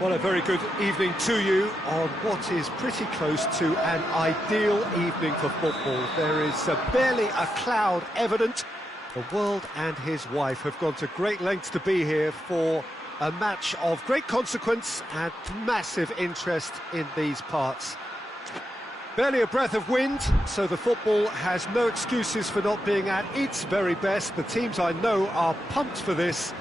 Well, a very good evening to you on what is pretty close to an ideal evening for football. There is barely a cloud evident. The world and his wife have gone to great lengths to be here for a match of great consequence and massive interest in these parts. Barely a breath of wind, so the football has no excuses for not being at its very best. The teams I know are pumped for this.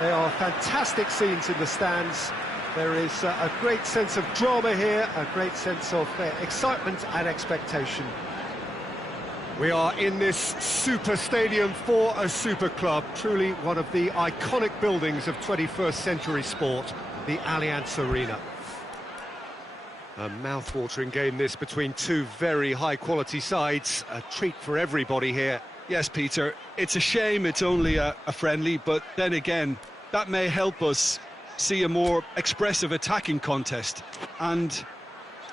They are fantastic scenes in the stands. There is a great sense of drama here, a great sense of excitement and expectation. We are in this super stadium for a super club, truly one of the iconic buildings of 21st century sport, the Allianz Arena. A mouth-watering game this between two very high-quality sides, a treat for everybody here. Yes, Peter, it's a shame it's only a friendly, but then again, that may help us see a more expressive attacking contest, and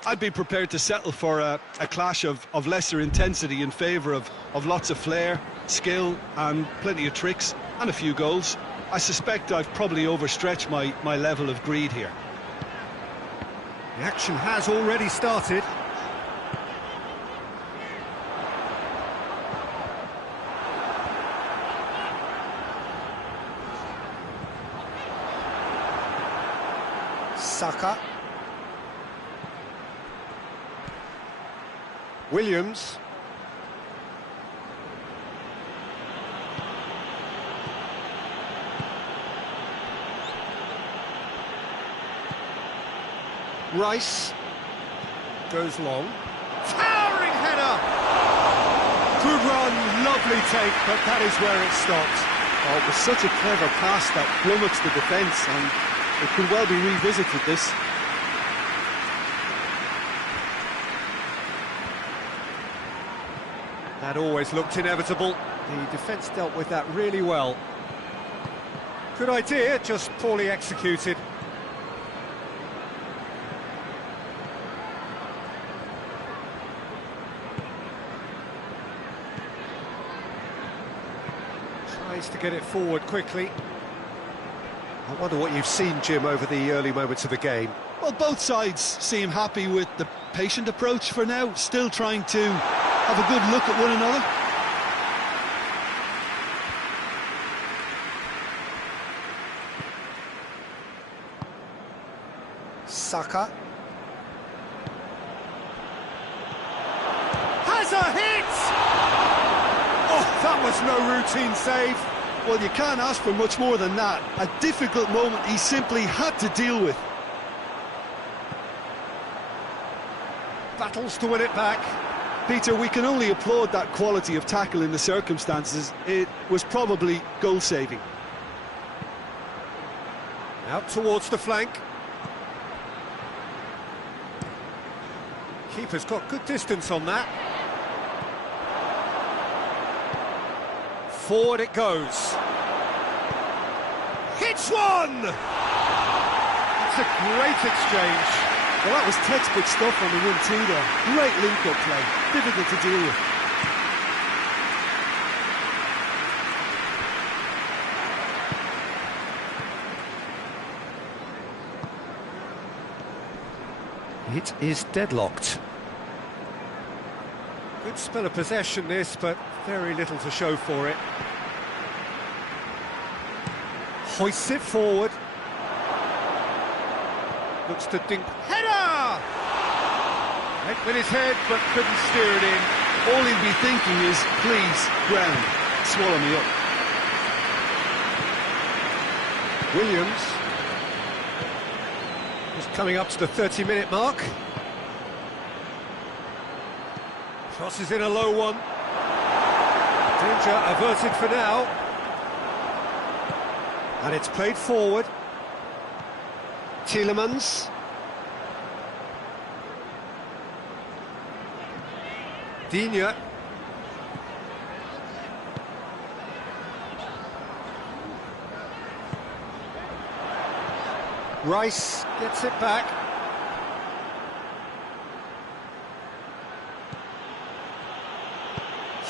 I'd be prepared to settle for a clash of lesser intensity in favour of lots of flair, skill and plenty of tricks and a few goals. I suspect I've probably overstretched my level of greed here. The action has already started. Saka. Williams. Rice goes long. Towering header! Good run, lovely take, but that is where it stopped. Oh, it was such a clever pass that plummets the defence, and it could well be revisited, this. That always looked inevitable. The defence dealt with that really well. Good idea, just poorly executed. Tries to get it forward quickly. I wonder what you've seen, Jim, over the early moments of the game. Well, both sides seem happy with the patient approach for now, still trying to have a good look at one another. Saka. Has a hit! Oh, that was no routine save. Well, you can't ask for much more than that. A difficult moment he simply had to deal with. Battles to win it back. Peter, we can only applaud that quality of tackle in the circumstances. It was probably goal-saving. Out towards the flank. Keeper's got good distance on that. Forward it goes. Hits one! It's a great exchange. Well, that was textbook stuff on the 1-2 there. Great link-up play, difficult to deal with. It is deadlocked. Good spell of possession this, but very little to show for it. Hoists it forward. Looks to dink. Header! Went with his head, but couldn't steer it in. All he'd be thinking is, please, ground, swallow me up. Williams. Just coming up to the 30-minute mark. Crosses in a low one. Danger averted for now. And it's played forward. Tielemans. Digne. Rice gets it back.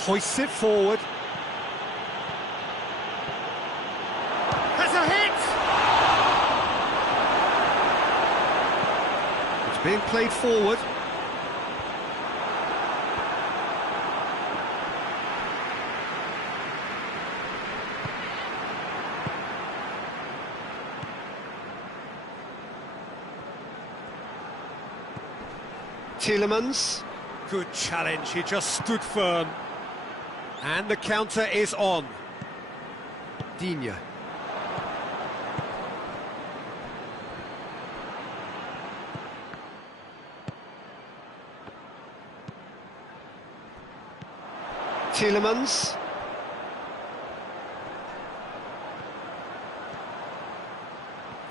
Hoists it forward. Has a hit! being played forward. Tielemans. Good challenge, he just stood firm. And the counter is on. Digne. Tielemans.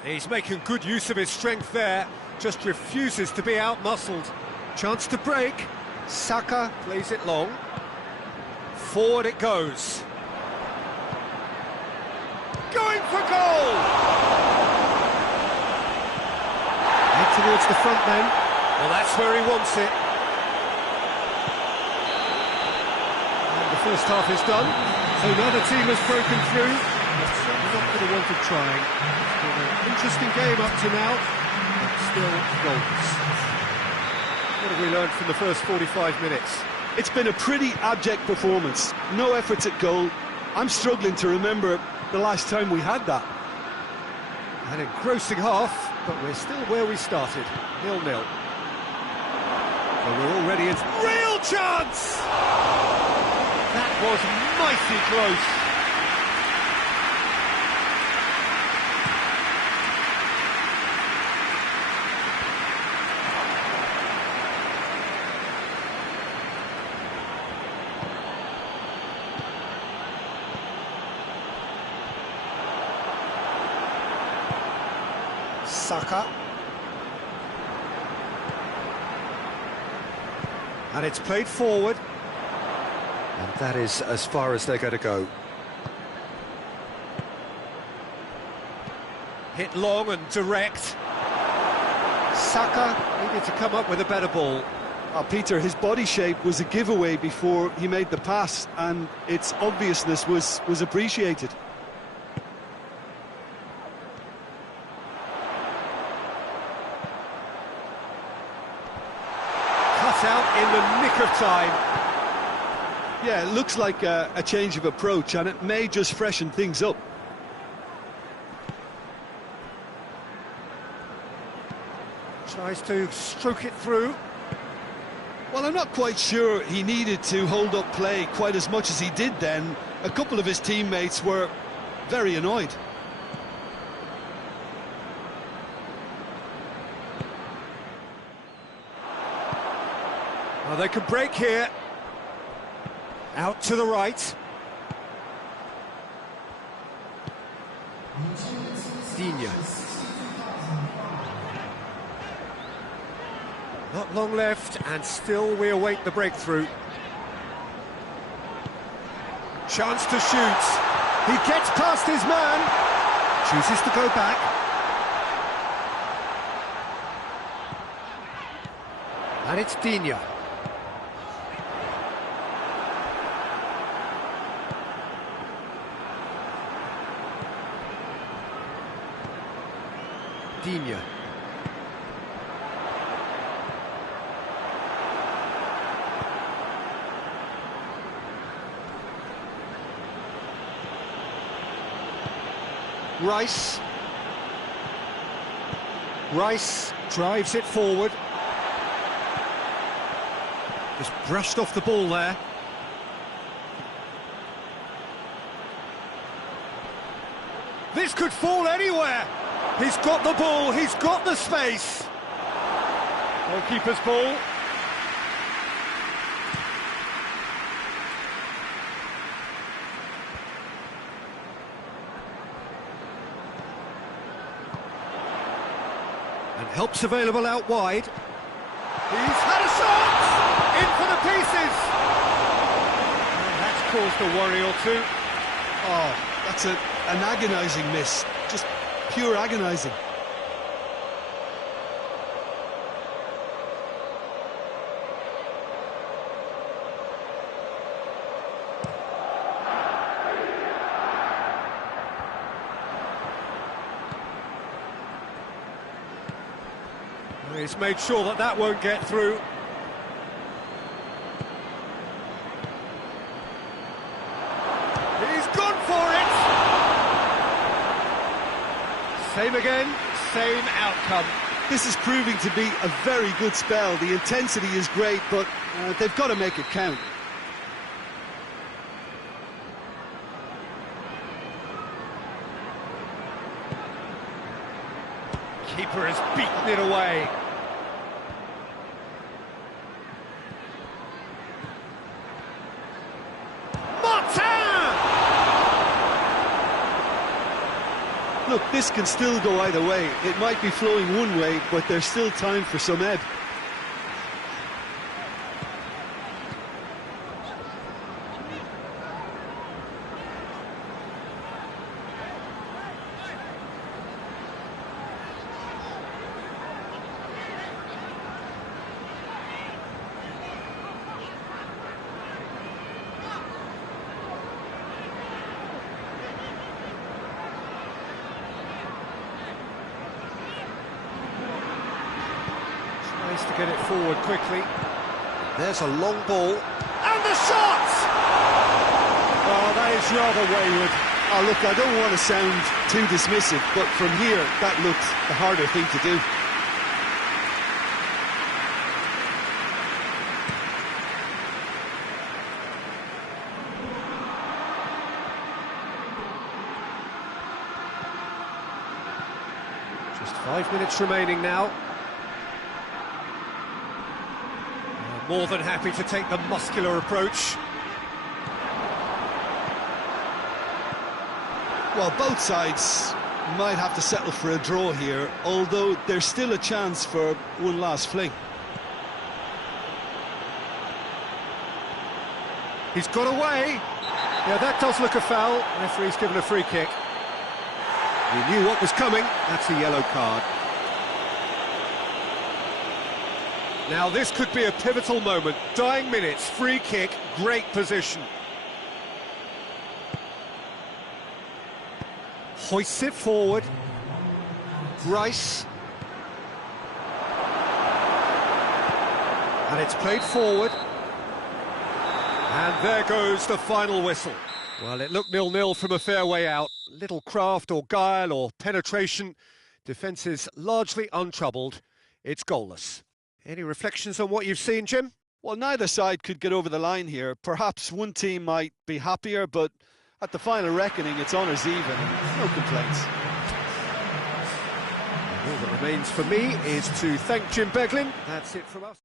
He's making good use of his strength there, just refuses to be out-muscled. Chance to break. Saka plays it long. Forward it goes. Going for goal! Head towards the front then. Well, that's where he wants it. And the first half is done. So another team has broken through. But certainly not going to want to trying. It's been an interesting game up to now, but still goals. What have we learned from the first 45 minutes? It's been a pretty abject performance. No efforts at goal. I'm struggling to remember the last time we had that. An engrossing half, but we're still where we started, 0-0. And we're already in real chance! That was mighty close. Saka. And it's played forward. And that is as far as they're going to go. Hit long and direct. Saka needed to come up with a better ball. Peter, his body shape was a giveaway before he made the pass, and its obviousness was appreciated. Out in the nick of time. Yeah, it looks like a change of approach, and it may just freshen things up. Tries to stroke it through. Well, I'm not quite sure he needed to hold up play quite as much as he did then. A couple of his teammates were very annoyed. Well, they can break here. Out to the right. Digne. Not long left, and still we await the breakthrough. Chance to shoot. He gets past his man. Chooses to go back. And it's Digne. Digne. Rice. Rice drives it forward. Just brushed off the ball there. This could fall anywhere. He's got the ball, he's got the space. Goalkeeper's ball. And help's available out wide. He's had a shot! In for the pieces! And that's caused a worry or two. Oh, that's an agonising miss. Just pure agonising. He's made sure that that won't get through. He's gone for it! Same again, same outcome. This is proving to be a very good spell. The intensity is great, but they've got to make it count. Keeper has beaten it away. Look, this can still go either way. It might be flowing one way, but there's still time for some ebb. Nice to get it forward quickly. There's a long ball. And the shot! Oh, that is rather wayward. Oh, look, I don't want to sound too dismissive, but from here, that looks the harder thing to do. Just 5 minutes remaining now. More than happy to take the muscular approach. Well, both sides might have to settle for a draw here, although there's still a chance for one last fling. He's got away. Yeah, that does look a foul. Referee's given a free kick. He knew what was coming. That's a yellow card. Now this could be a pivotal moment. Dying minutes, free kick, great position. Hoists it forward. Rice. And it's played forward. And there goes the final whistle. Well, it looked 0-0 from a fair way out. Little craft or guile or penetration. Defence is largely untroubled. It's goalless. Any reflections on what you've seen, Jim? Well, neither side could get over the line here. Perhaps one team might be happier, but at the final reckoning, it's honours even and no complaints. All that remains for me is to thank Jim Beglin. That's it from us.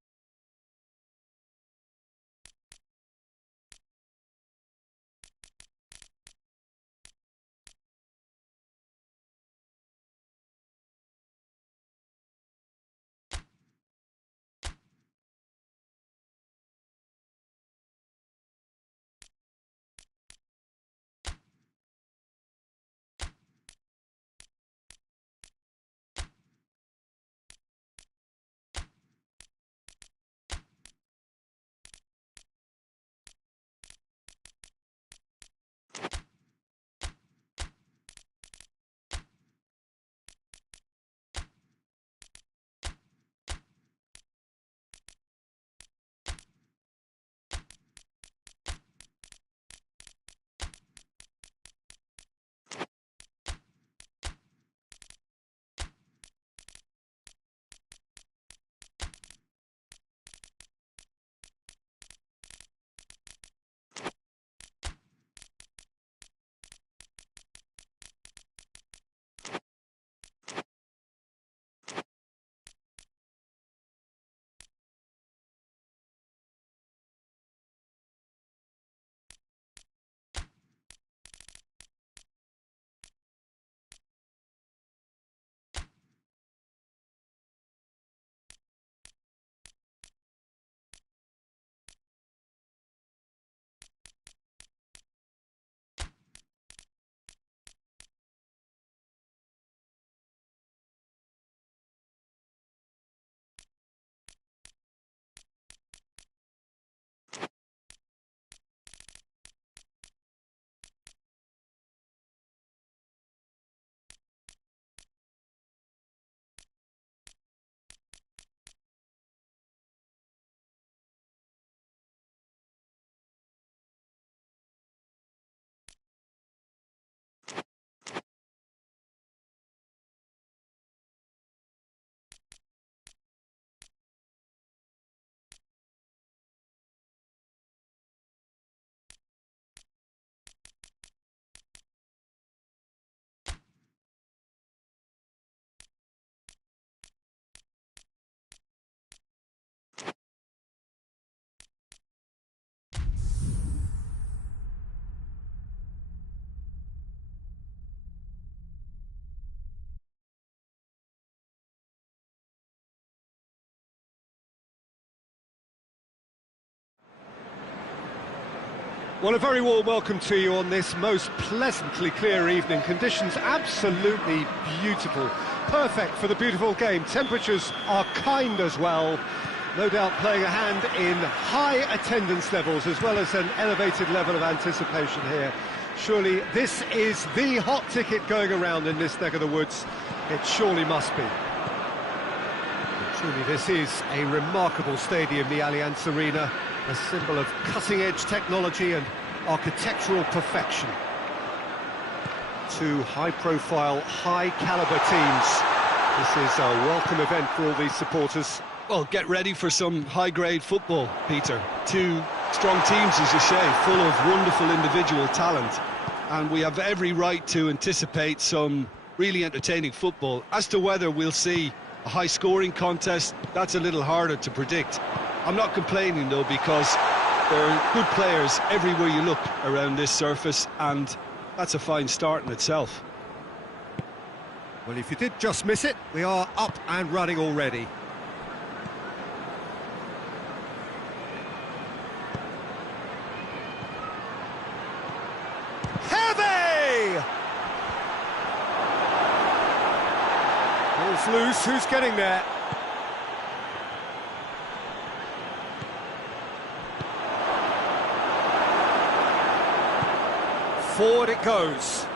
Well, a very warm welcome to you on this most pleasantly clear evening. Conditions absolutely beautiful. Perfect for the beautiful game. Temperatures are kind as well. No doubt playing a hand in high attendance levels as well as an elevated level of anticipation here. Surely this is the hot ticket going around in this neck of the woods. It surely must be. Truly, this is a remarkable stadium, the Allianz Arena, a symbol of cutting-edge technology and architectural perfection. Two high-profile, high-caliber teams. This is a welcome event for all these supporters. Well, get ready for some high-grade football, Peter. Two strong teams, as you say, full of wonderful individual talent. And we have every right to anticipate some really entertaining football. As to whether we'll see a high-scoring contest, that's a little harder to predict. I'm not complaining, though, because there are good players everywhere you look around this surface, and that's a fine start in itself. Well, if you did just miss it, we are up and running already. Heavy! Ball's loose, who's getting there? Forward it goes.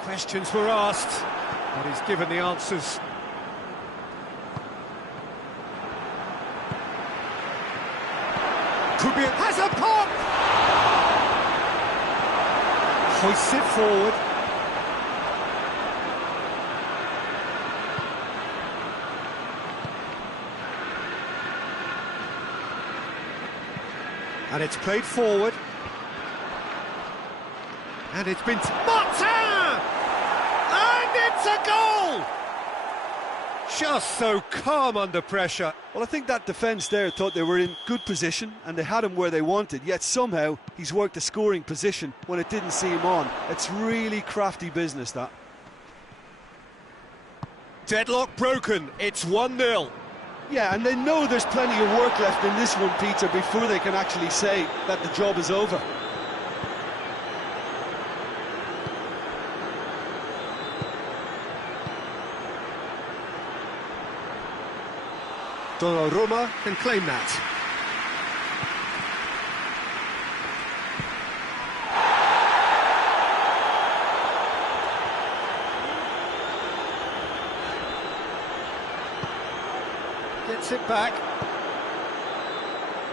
Questions were asked, but he's given the answers. Could be, has a pop! Hoists it forward. And it's played forward. And it's been... p.tan! And it's a goal! Just so calm under pressure. Well, I think that defence there thought they were in good position and they had him where they wanted, yet somehow he's worked a scoring position when it didn't see him on. It's really crafty business, that. Deadlock broken, it's 1-0. Yeah, and they know there's plenty of work left in this one, Peter, before they can actually say that the job is over. Donnarumma can claim that. Gets it back.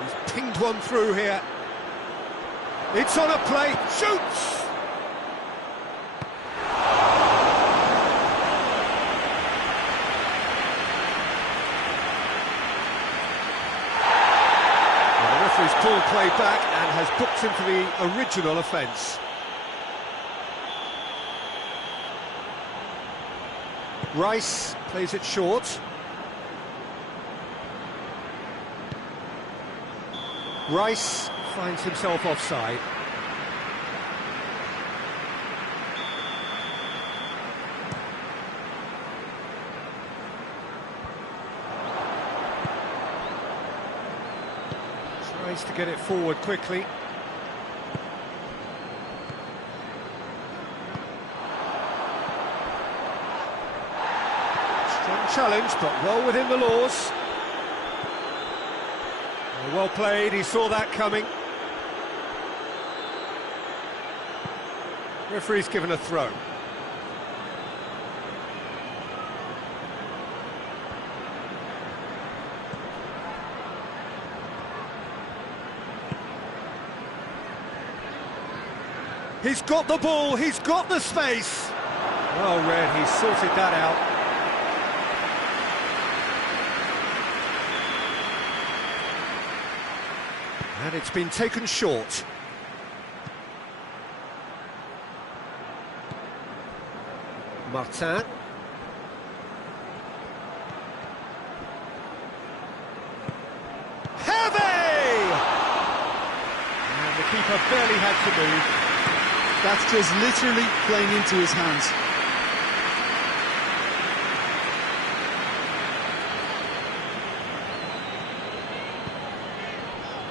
He's pinged one through here. It's on a play, shoots! He's pulled play back and has booked him for the original offence. Rice plays it short. Rice finds himself offside. Tries to get it forward quickly. Strong challenge, but well within the laws. Well played, he saw that coming. Referee's given a throw. He's got the ball, he's got the space. Well read, he's sorted that out. And it's been taken short. Martin. Heavy! And the keeper barely had to move. That's just literally playing into his hands.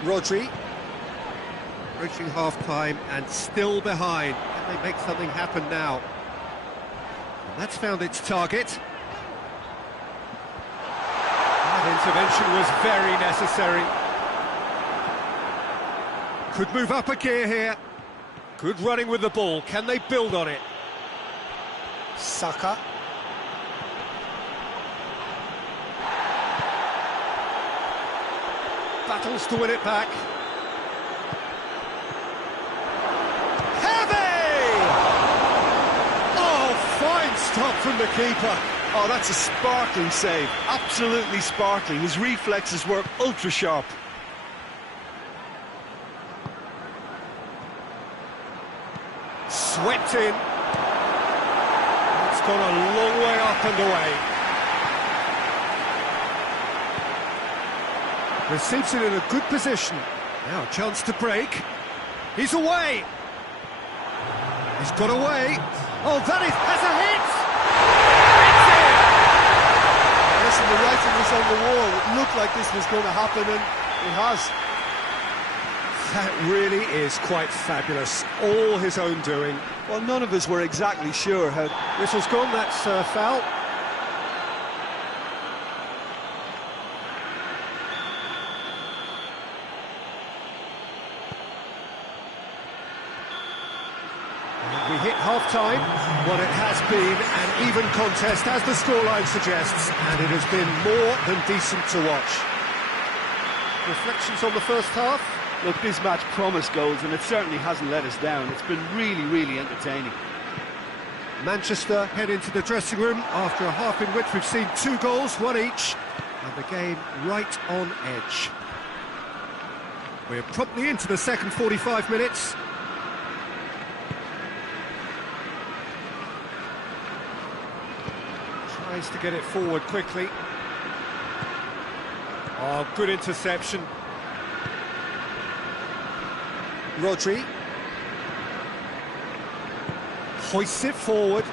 Rodri. Approaching half-time and still behind. Can they make something happen now? And that's found its target. That intervention was very necessary. Could move up a gear here. Good running with the ball. Can they build on it? Saka. Battles to win it back. Fine stop from the keeper. Oh, that's a sparkling save. Absolutely sparkling. His reflexes were ultra sharp. Swept in. It's gone a long way up and away. Receives it in a good position. Now a chance to break. He's away. He's got away. Oh, has a hit! Listen, the writing was on the wall. It looked like this was going to happen, and it has. That really is quite fabulous. All his own doing. Well, none of us were exactly sure how... Whistle's gone, that's foul. We hit half-time, what it has been an even contest, as the scoreline suggests, and it has been more than decent to watch. Reflections on the first half? Look, this match promised goals, and it certainly hasn't let us down. It's been really, really entertaining. Manchester head into the dressing room after a half in which we've seen 2 goals, 1 each, and the game right on edge. We're promptly into the second 45 minutes. Tries to get it forward quickly. Oh, good interception. Rodri. Hoists it forward.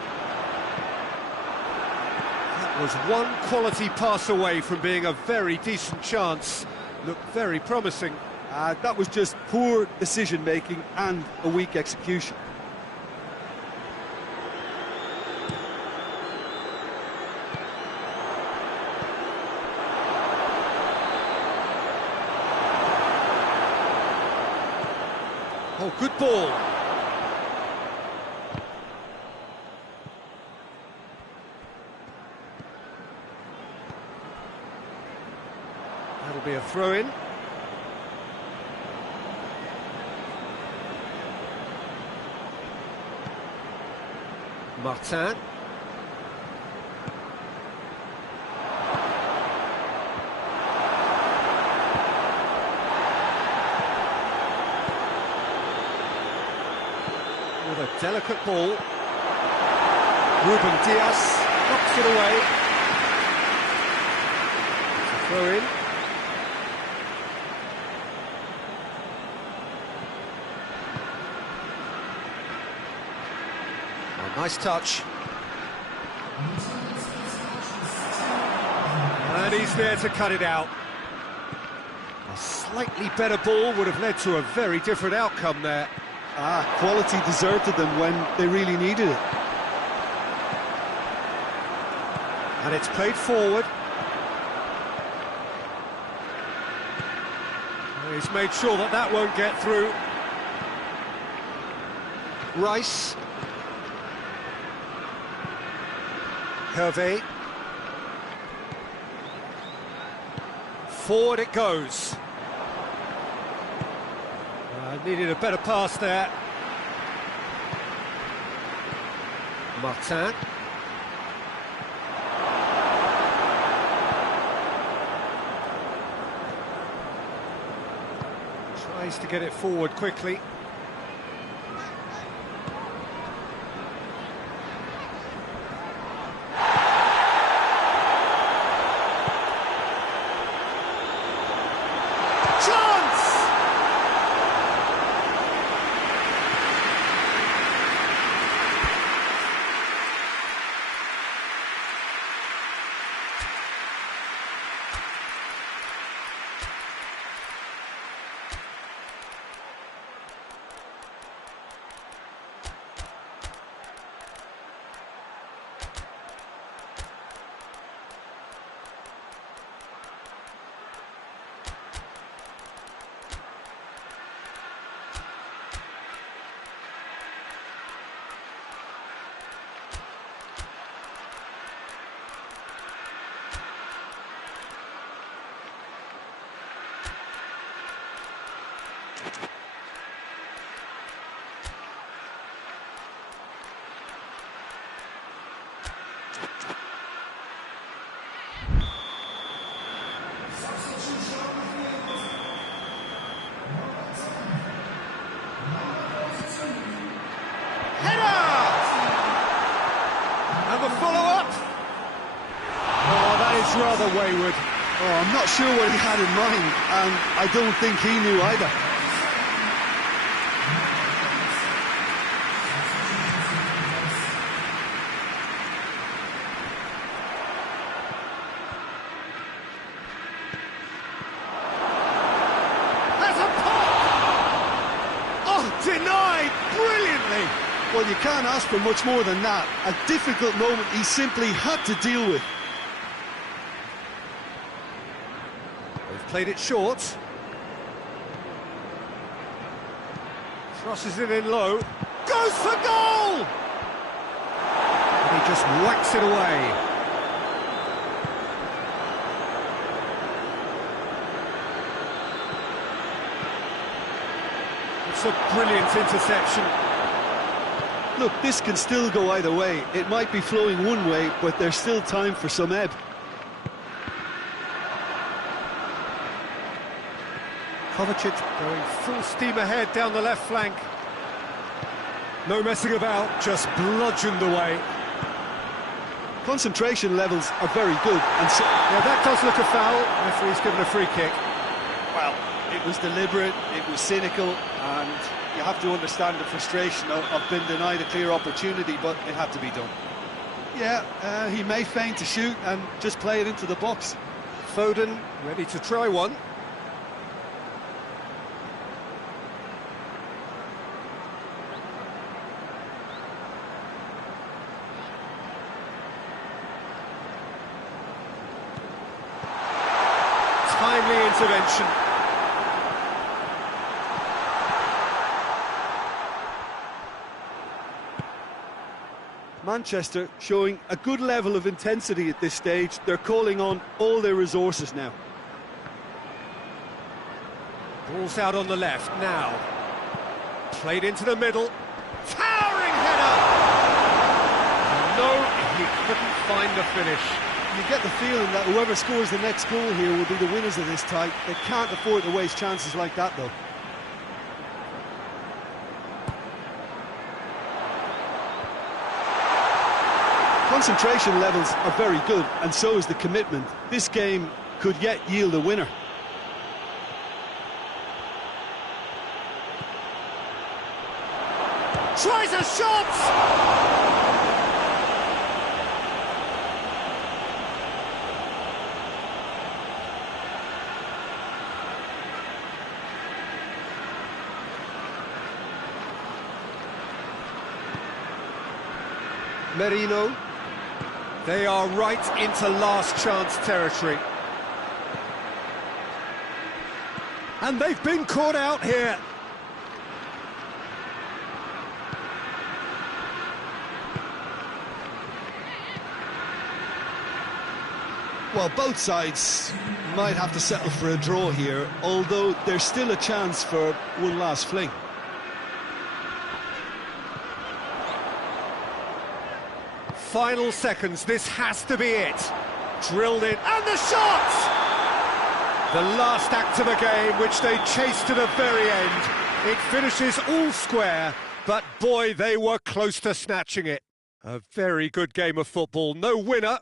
That was one quality pass away from being a very decent chance. Looked very promising. That was just poor decision-making and a weak execution. Oh, good ball. That'll be a throw-in. Martin. With a delicate ball. Ruben Diaz knocks it away. It's a throw-in. Oh, nice touch. And he's there to cut it out. A slightly better ball would have led to a very different outcome there. Quality deserted them when they really needed it. And it's played forward. He's made sure that that won't get through. Rice. Hervé. Forward it goes. Needed a better pass there. Martin. Tries to get it forward quickly. is rather wayward. Oh, I'm not sure what he had in mind, and I don't think he knew either. That's a pop! Oh, denied brilliantly! Well, you can't ask for much more than that. A difficult moment he simply had to deal with. They've played it short. Crosses it in low. Goes for goal! And he just whacks it away. It's a brilliant interception. Look, this can still go either way. It might be flowing one way, but there's still time for some ebb. Kovacic going full steam ahead down the left flank. No messing about, just bludgeoned away. Concentration levels are very good, and so... Yeah, that does look a foul. Referee's given a free kick. Well, it was deliberate, it was cynical, and you have to understand the frustration of being denied a clear opportunity, but it had to be done. Yeah, he may feign to shoot and just play it into the box. Foden ready to try one. Timely intervention. Manchester showing a good level of intensity at this stage. They're calling on all their resources now. Ball's out on the left now. Played into the middle. Towering header! No, he couldn't find the finish. You get the feeling that whoever scores the next goal here will be the winners of this tie. They can't afford to waste chances like that, though. Concentration levels are very good, and so is the commitment. This game could yet yield a winner. Tries a shot! Merino. They are right into last chance territory. And they've been caught out here. Well, both sides might have to settle for a draw here, although there's still a chance for one last fling. Final seconds, this has to be it. Drilled in, and the shot! The last act of a game, which they chased to the very end. It finishes all square, but boy, they were close to snatching it. A very good game of football, no winner,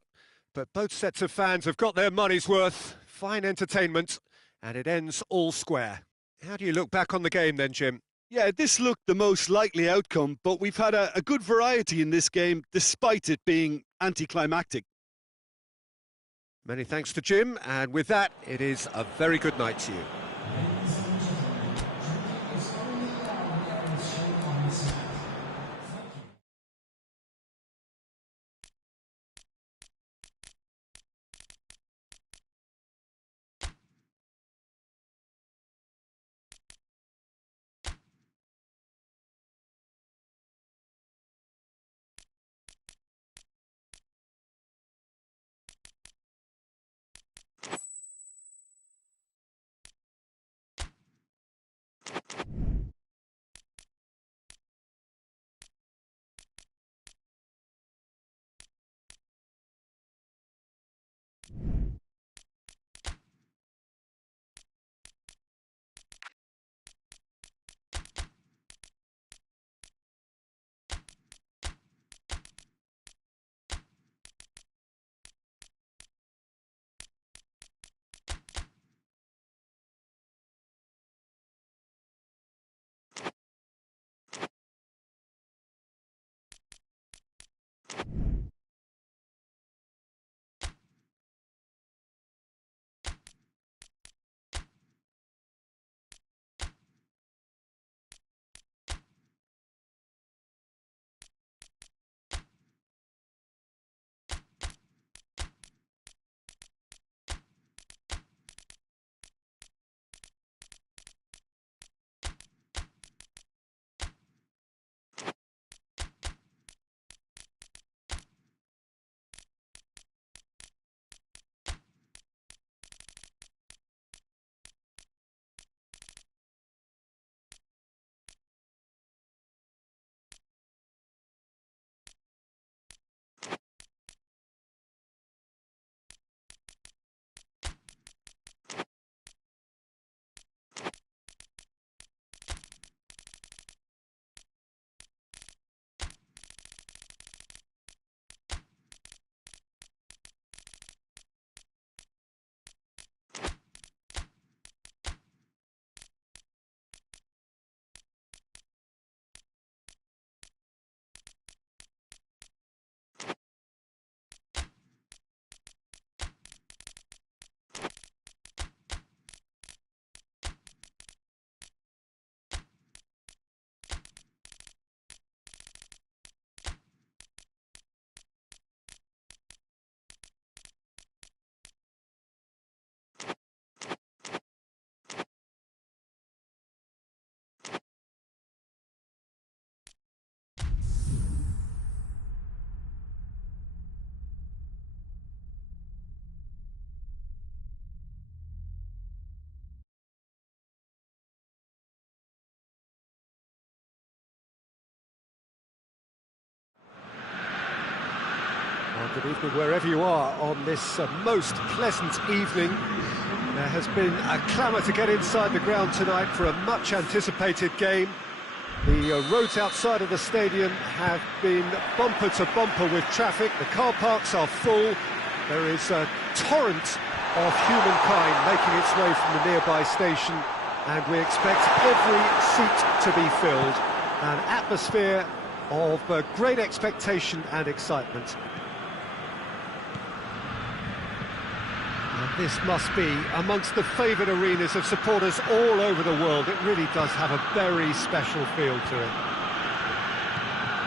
but both sets of fans have got their money's worth. Fine entertainment, and it ends all square. How do you look back on the game then, Jim? Yeah, this looked the most likely outcome, but we've had a good variety in this game, despite it being anticlimactic. Many thanks to Jim, and with that, it is a very good night to you. Good evening wherever you are on this most pleasant evening. There has been a clamour to get inside the ground tonight for a much anticipated game. The roads outside of the stadium have been bumper to bumper with traffic. The car parks are full. There is a torrent of humankind making its way from the nearby station, and we expect every seat to be filled. An atmosphere of great expectation and excitement. And this must be amongst the favoured arenas of supporters all over the world. It really does have a very special feel to it.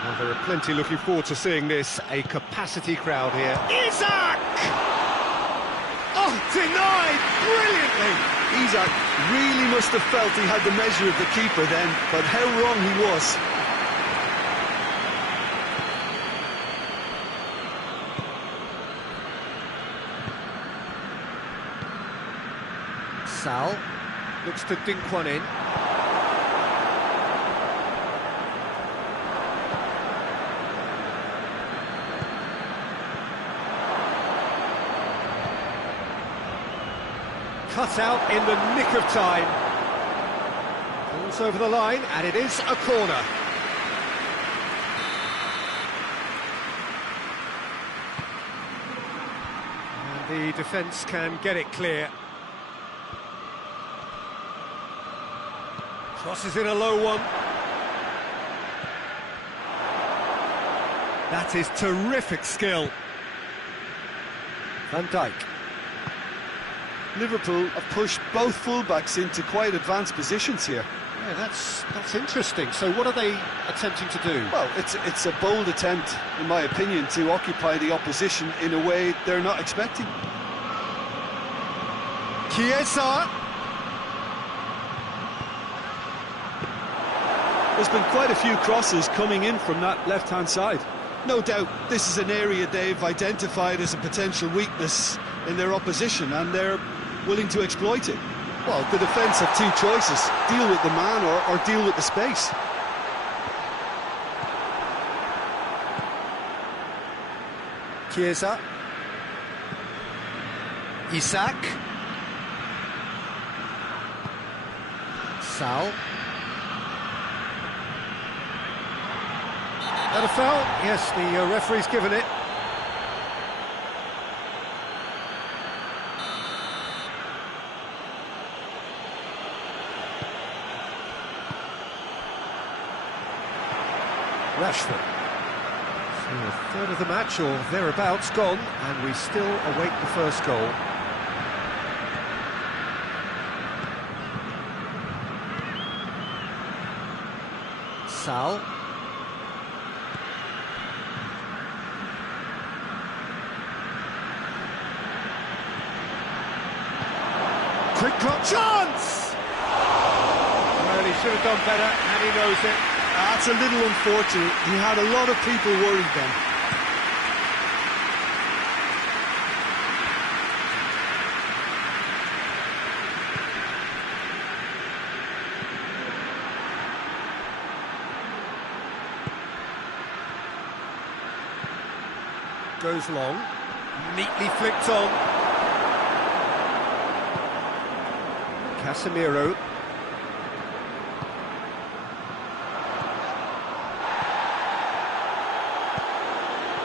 Well, there are plenty looking forward to seeing this. A capacity crowd here. Isak! Oh, denied brilliantly! Isak really must have felt he had the measure of the keeper then, but how wrong he was. Sal looks to dink one in. Cut out in the nick of time. Falls over the line, and it is a corner. And the defence can get it clear. Crosses in a low one. That is terrific skill. Van Dijk. Liverpool have pushed both fullbacks into quite advanced positions here. Yeah, that's interesting. So what are they attempting to do? Well, it's a bold attempt, in my opinion, to occupy the opposition in a way they're not expecting. Chiesa. There's been quite a few crosses coming in from that left-hand side. No doubt this is an area they've identified as a potential weakness in their opposition, and they're willing to exploit it. Well, the defence have two choices: deal with the man or deal with the space. Chiesa. Isak. Sal. That a foul? Yes, the referee's given it. Rashford. So a third of the match or thereabouts gone, and we still await the first goal. Sal. Quick drop chance! Well, he should have done better, and he knows it. That's a little unfortunate. He had a lot of people worried then. Goes long, neatly flicked on. Casemiro.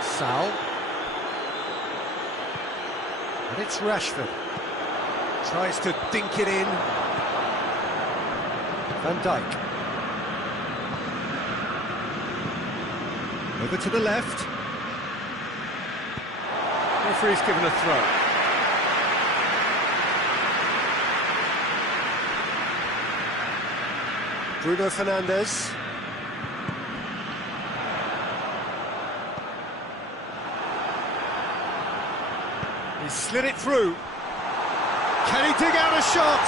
Sal. And it's Rashford. Tries to dink it in. Van Dijk. Over to the left. Referee's given a throw. Bruno Fernandes. He slid it through. Can he dig out a shot?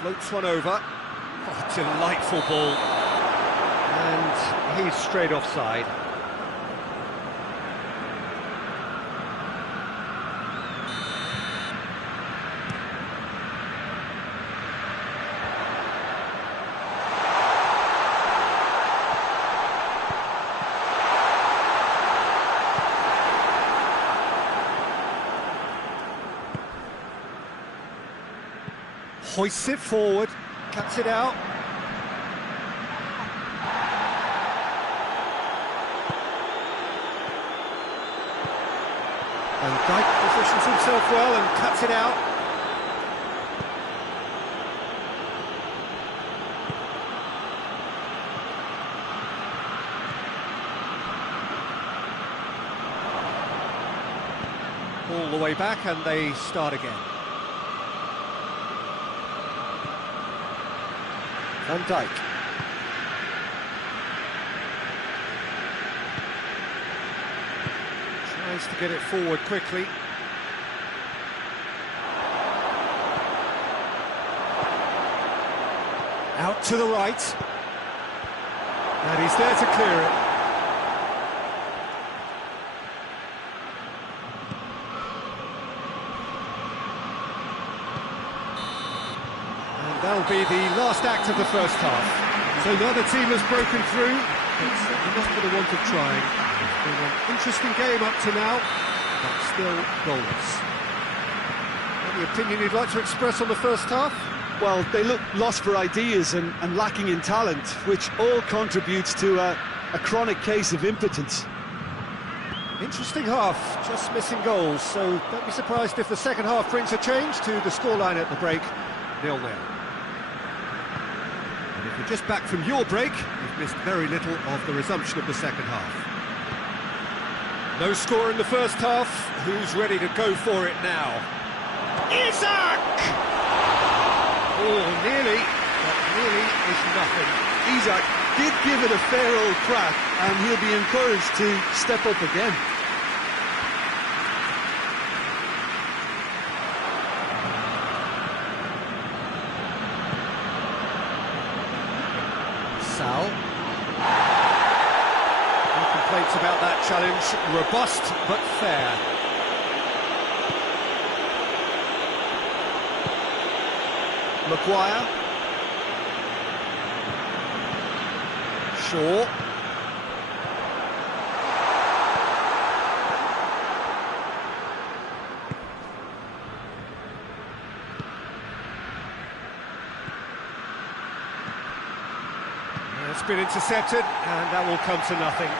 Floats one over. Oh, delightful ball. And he's straight offside. Hoists it forward, cuts it out. And Dijk positions himself well and cuts it out. All the way back and they start again. Van Dijk. Tries to get it forward quickly. Out to the right. And he's there to clear it. That'll be the last act of the first half. So neither team has broken through. It's certainly not for the want of trying. It's been an interesting game up to now, but still goalless. Any opinion you'd like to express on the first half? Well, they look lost for ideas and lacking in talent, which all contributes to a chronic case of impotence. Interesting half, just missing goals, so don't be surprised if the second half brings a change to the scoreline at the break, 0-0. And if you're just back from your break, you've missed very little of the resumption of the second half. No score in the first half, who's ready to go for it now? Isak! Oh, nearly, but nearly is nothing. Isak did give it a fair old crack, and he'll be encouraged to step up again. Sal. No complaints about that challenge. Robust, but fair. Maguire. Shaw. It's been intercepted, and that will come to nothing.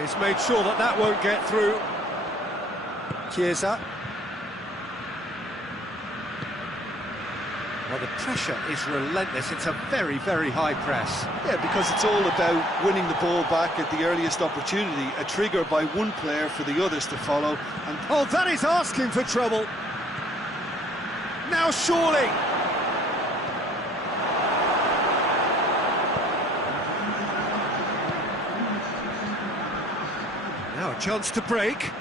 He's made sure that that won't get through. Chiesa. Well, the pressure is relentless. It's a very, very high press. Yeah, because it's all about winning the ball back at the earliest opportunity, a trigger by one player for the others to follow. And oh, that is asking for trouble. Now surely. Now a chance to break.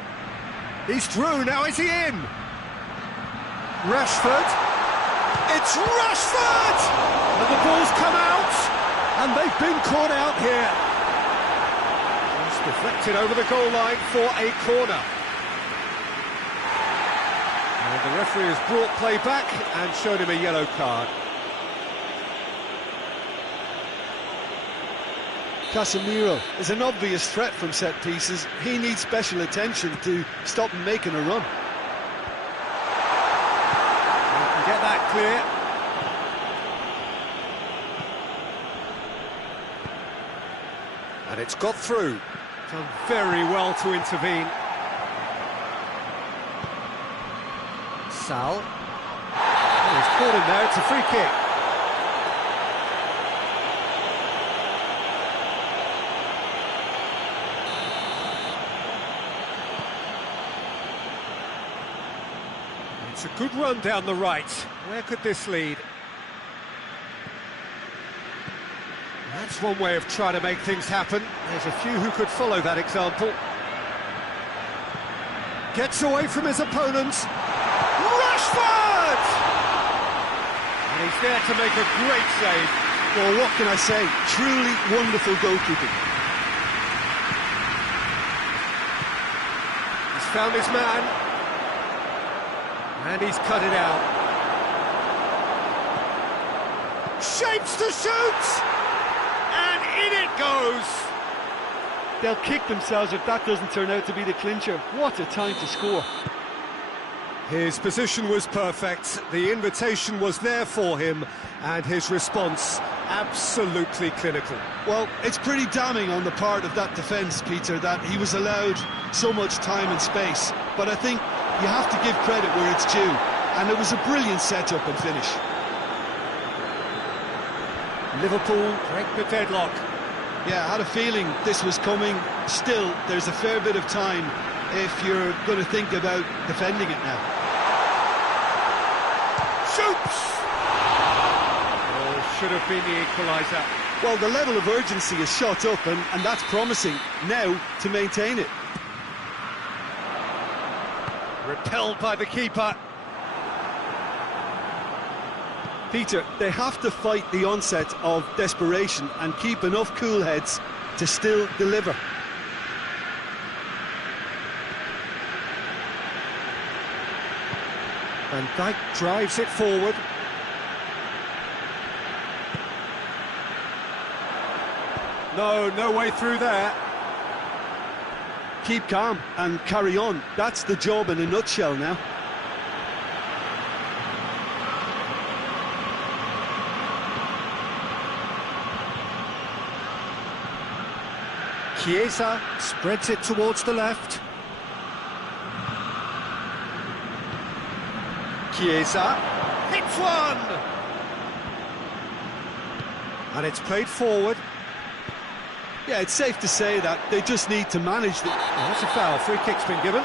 He's through, now is he in? Rashford. It's Rashford! And the ball's come out, and they've been caught out here. It's deflected over the goal line for a corner. And the referee has brought play back and shown him a yellow card. Casemiro is an obvious threat from set pieces. He needs special attention to stop him making a run. Get that clear. And it's got through. Done very well to intervene. Sal. Oh, he's caught him there, it's a free kick. It's a good run down the right. Where could this lead? That's one way of trying to make things happen. There's a few who could follow that example. Gets away from his opponents. Rashford! And he's there to make a great save. Well, what can I say? Truly wonderful goalkeeping. He's found his man. And he's cut it out. Shapes to shoot! And in it goes! They'll kick themselves if that doesn't turn out to be the clincher. What a time to score. His position was perfect, the invitation was there for him, and his response absolutely clinical. Well, it's pretty damning on the part of that defence, Peter, that he was allowed so much time and space. But I think you have to give credit where it's due, and it was a brilliant set-up and finish. Liverpool break the deadlock. Yeah, I had a feeling this was coming. Still, there's a fair bit of time if you're going to think about defending it now. Shoots! Oh, should have been the equaliser. Well, the level of urgency is shot up, and that's promising. Now to maintain it. Repelled by the keeper. Peter, they have to fight the onset of desperation and keep enough cool heads to still deliver. Van Dijk drives it forward. No way through there. Keep calm and carry on. That's the job in a nutshell now. Chiesa spreads it towards the left. Chiesa hits one! And it's played forward. Yeah, it's safe to say that they just need to manage the... Oh, that's a foul. Free kick's been given.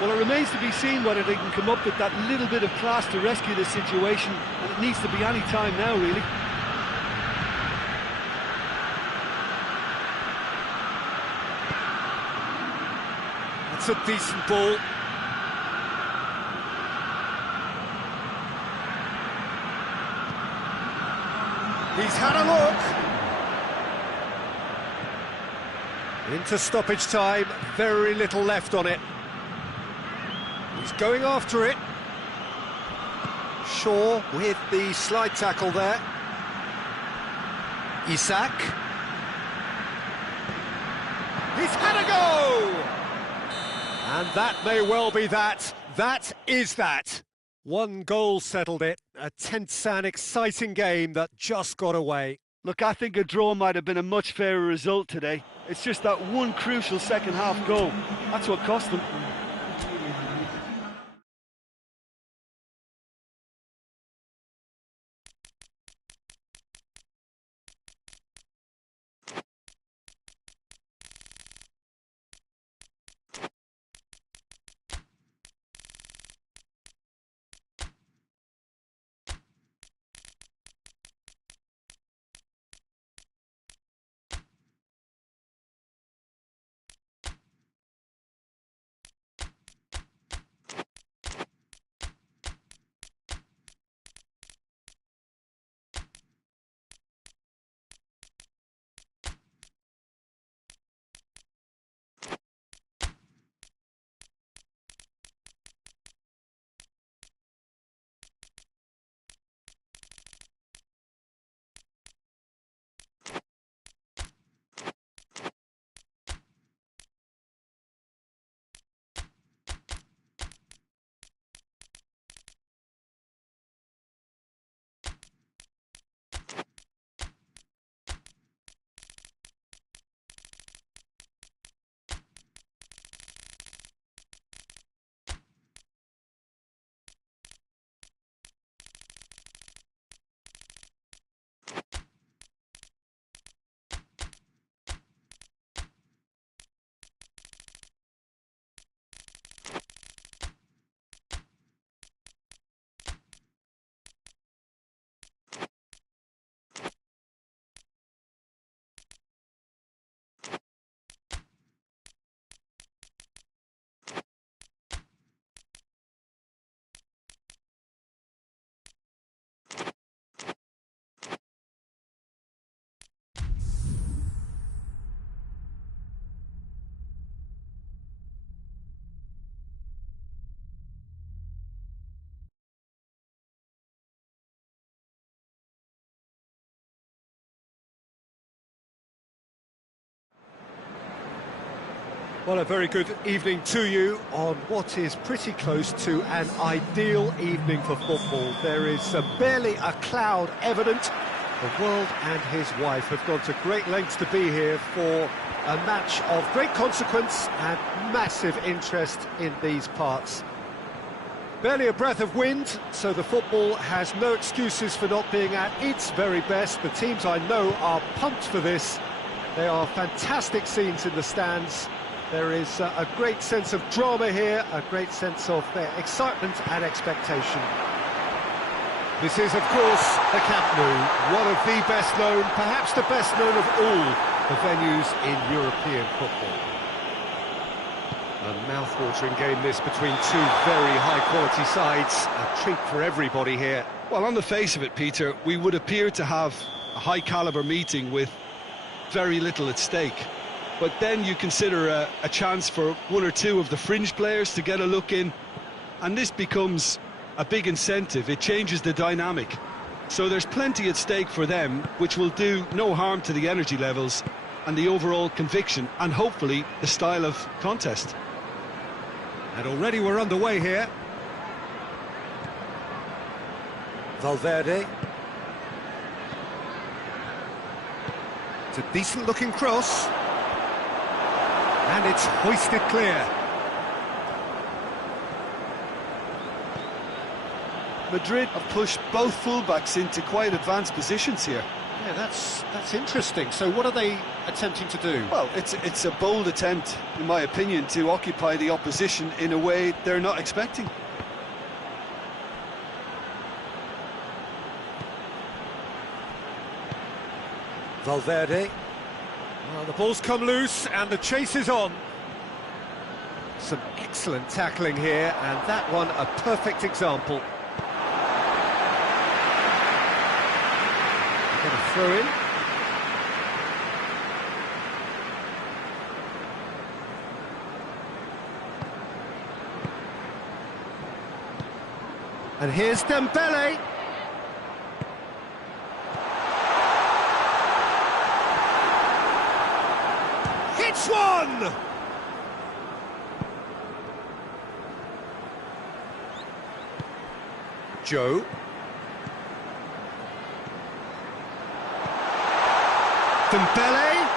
Well, it remains to be seen whether they can come up with that little bit of class to rescue this situation, and it needs to be any time now, really. That's a decent ball. He's had a look. Into stoppage time, very little left on it. He's going after it. Shaw with the slide tackle there. Isak. He's had a go! And that may well be that. That is that. One goal settled it. A tense and exciting game that just got away. Look, I think a draw might have been a much fairer result today. It's just that one crucial second-half goal. That's what cost them. Well, a very good evening to you on what is pretty close to an ideal evening for football. There is barely a cloud evident. The world and his wife have gone to great lengths to be here for a match of great consequence and massive interest in these parts. Barely a breath of wind, so the football has no excuses for not being at its very best. The teams I know are pumped for this. They are fantastic scenes in the stands. There is a great sense of drama here, a great sense of excitement and expectation. This is, of course, the Camp Nou, one of the best known, perhaps the best known of all the venues in European football. A mouth-watering game this between two very high-quality sides. A treat for everybody here. Well, on the face of it, Peter, we would appear to have a high-caliber meeting with very little at stake. But then you consider a chance for one or two of the fringe players to get a look in, and this becomes a big incentive. It changes the dynamic. So there's plenty at stake for them, which will do no harm to the energy levels and the overall conviction, and hopefully the style of contest. And already we're underway here. Valverde. It's a decent-looking cross. And it's hoisted clear. Madrid have pushed both fullbacks into quite advanced positions here. Yeah, that's interesting. So what are they attempting to do? Well, it's a bold attempt, in my opinion, to occupy the opposition in a way they're not expecting. Valverde. Well, the ball's come loose and the chase is on. Some excellent tackling here, and that one a perfect example. Get a throw in. And here's Dembele. Hits one! Joe. Dembele.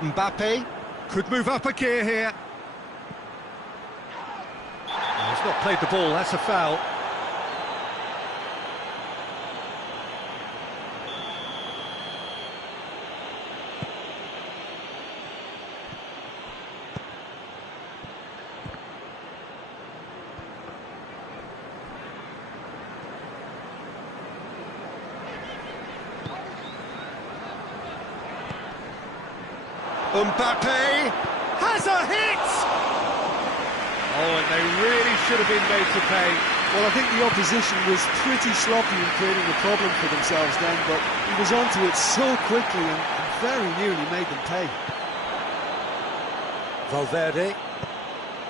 Mbappe could move up a gear here. Oh, he's not played the ball, that's a foul. Mbappe has a hit! Oh, and they really should have been made to pay. Well, I think the opposition was pretty sloppy in creating a problem for themselves then, but he was onto it so quickly and very nearly made them pay. Valverde.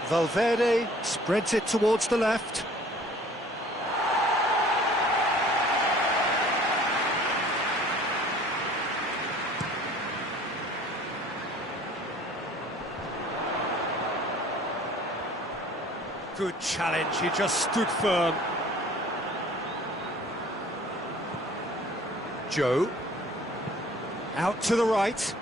Valverde spreads it towards the left. Good challenge, he just stood firm. Joe. Out to the right.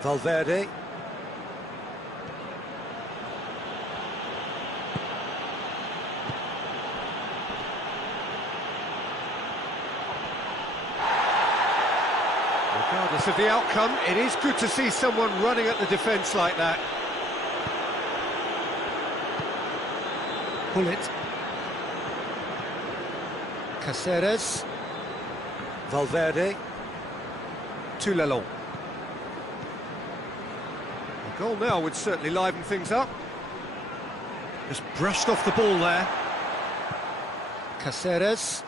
Valverde. Regardless of the outcome, it is good to see someone running at the defence like that. Pull it. Caceres. Valverde. To Lelon. A goal now would certainly liven things up. Just brushed off the ball there. Caceres.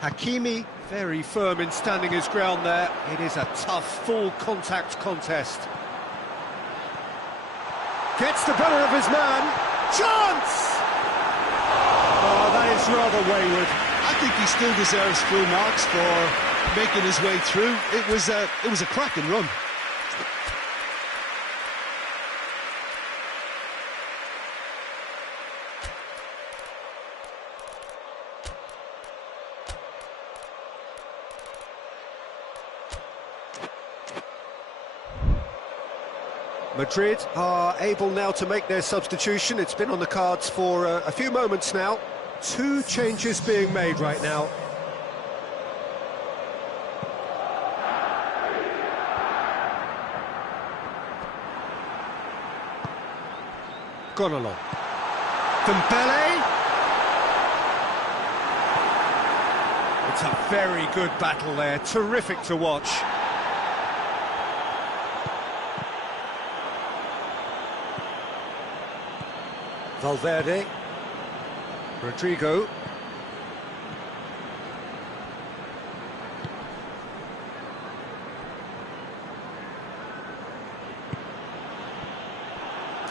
Hakimi, very firm in standing his ground there. It is a tough, full contact contest. Gets the better of his man. Chance! Oh, that is rather wayward. I think he still deserves full marks for making his way through. It was a cracking run. Madrid are able now to make their substitution. It's been on the cards for a few moments now. 2 changes being made right now. Gone along. Dembele. It's a very good battle there. Terrific to watch. Valverde, Rodrigo,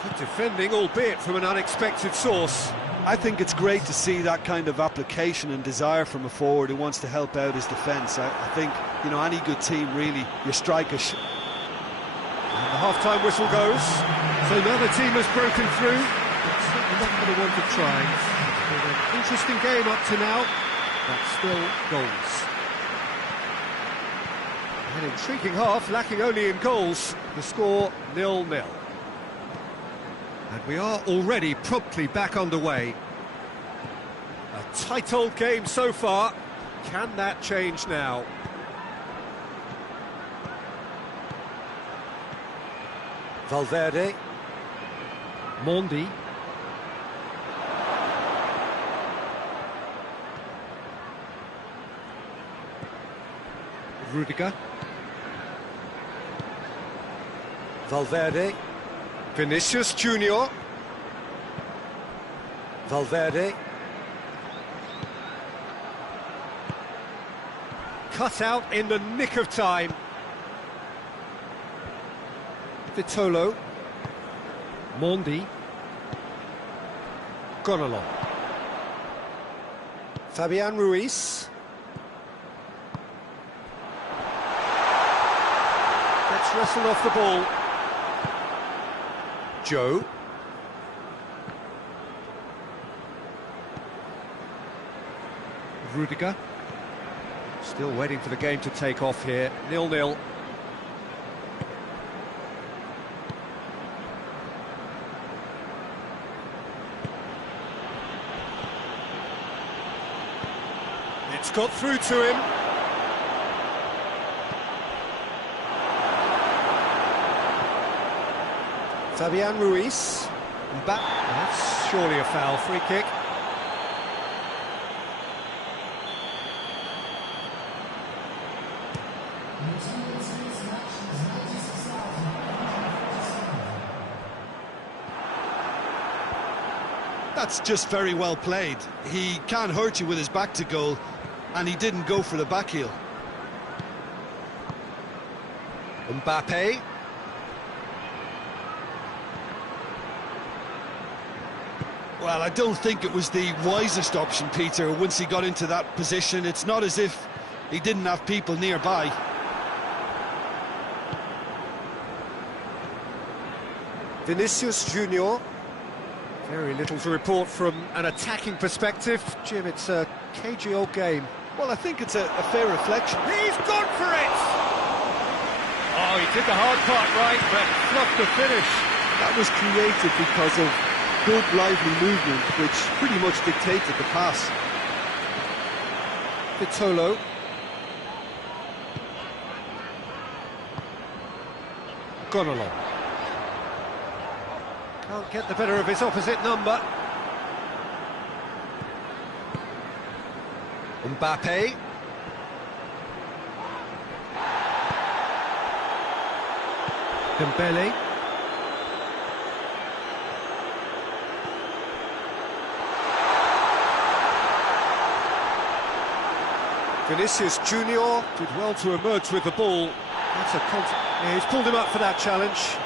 good defending, albeit from an unexpected source. I think it's great to see that kind of application and desire from a forward who wants to help out his defence. I think, you know, any good team, really, your strikers. And the half-time whistle goes, so now the team has broken through. It's certainly not going to want to try. It's been an interesting game up to now, but still goals. An intriguing half, lacking only in goals. The score 0-0. And we are already promptly back underway. A tight old game so far. Can that change now? Valverde. Mondi. Rudiger. Valverde. Vinicius Junior. Valverde. Cut out in the nick of time. Vitolo. Mondi. Gone along. Fabian Ruiz. Gets wrestled off the ball. Joe. Rudiger. Still waiting for the game to take off here. 0-0. It's got through to him. Fabian Ruiz. That's surely a foul. Free kick. That's just very well played. He can't hurt you with his back to goal, and he didn't go for the back heel. Mbappe. Well, I don't think it was the wisest option, Peter, once he got into that position. It's not as if he didn't have people nearby. Vinicius Junior. Very little to report from an attacking perspective. Jim, it's a cagey old game. Well, I think it's a fair reflection. He's gone for it! Oh, he did the hard part right, but fluffed the finish. That was created because of good, lively movement, which pretty much dictated the pass. Vitolo. Gone along. Can't get the better of his opposite number. Mbappe. Dembele. Vinicius Junior did well to emerge with the ball. That's a yeah, he's pulled him up for that challenge.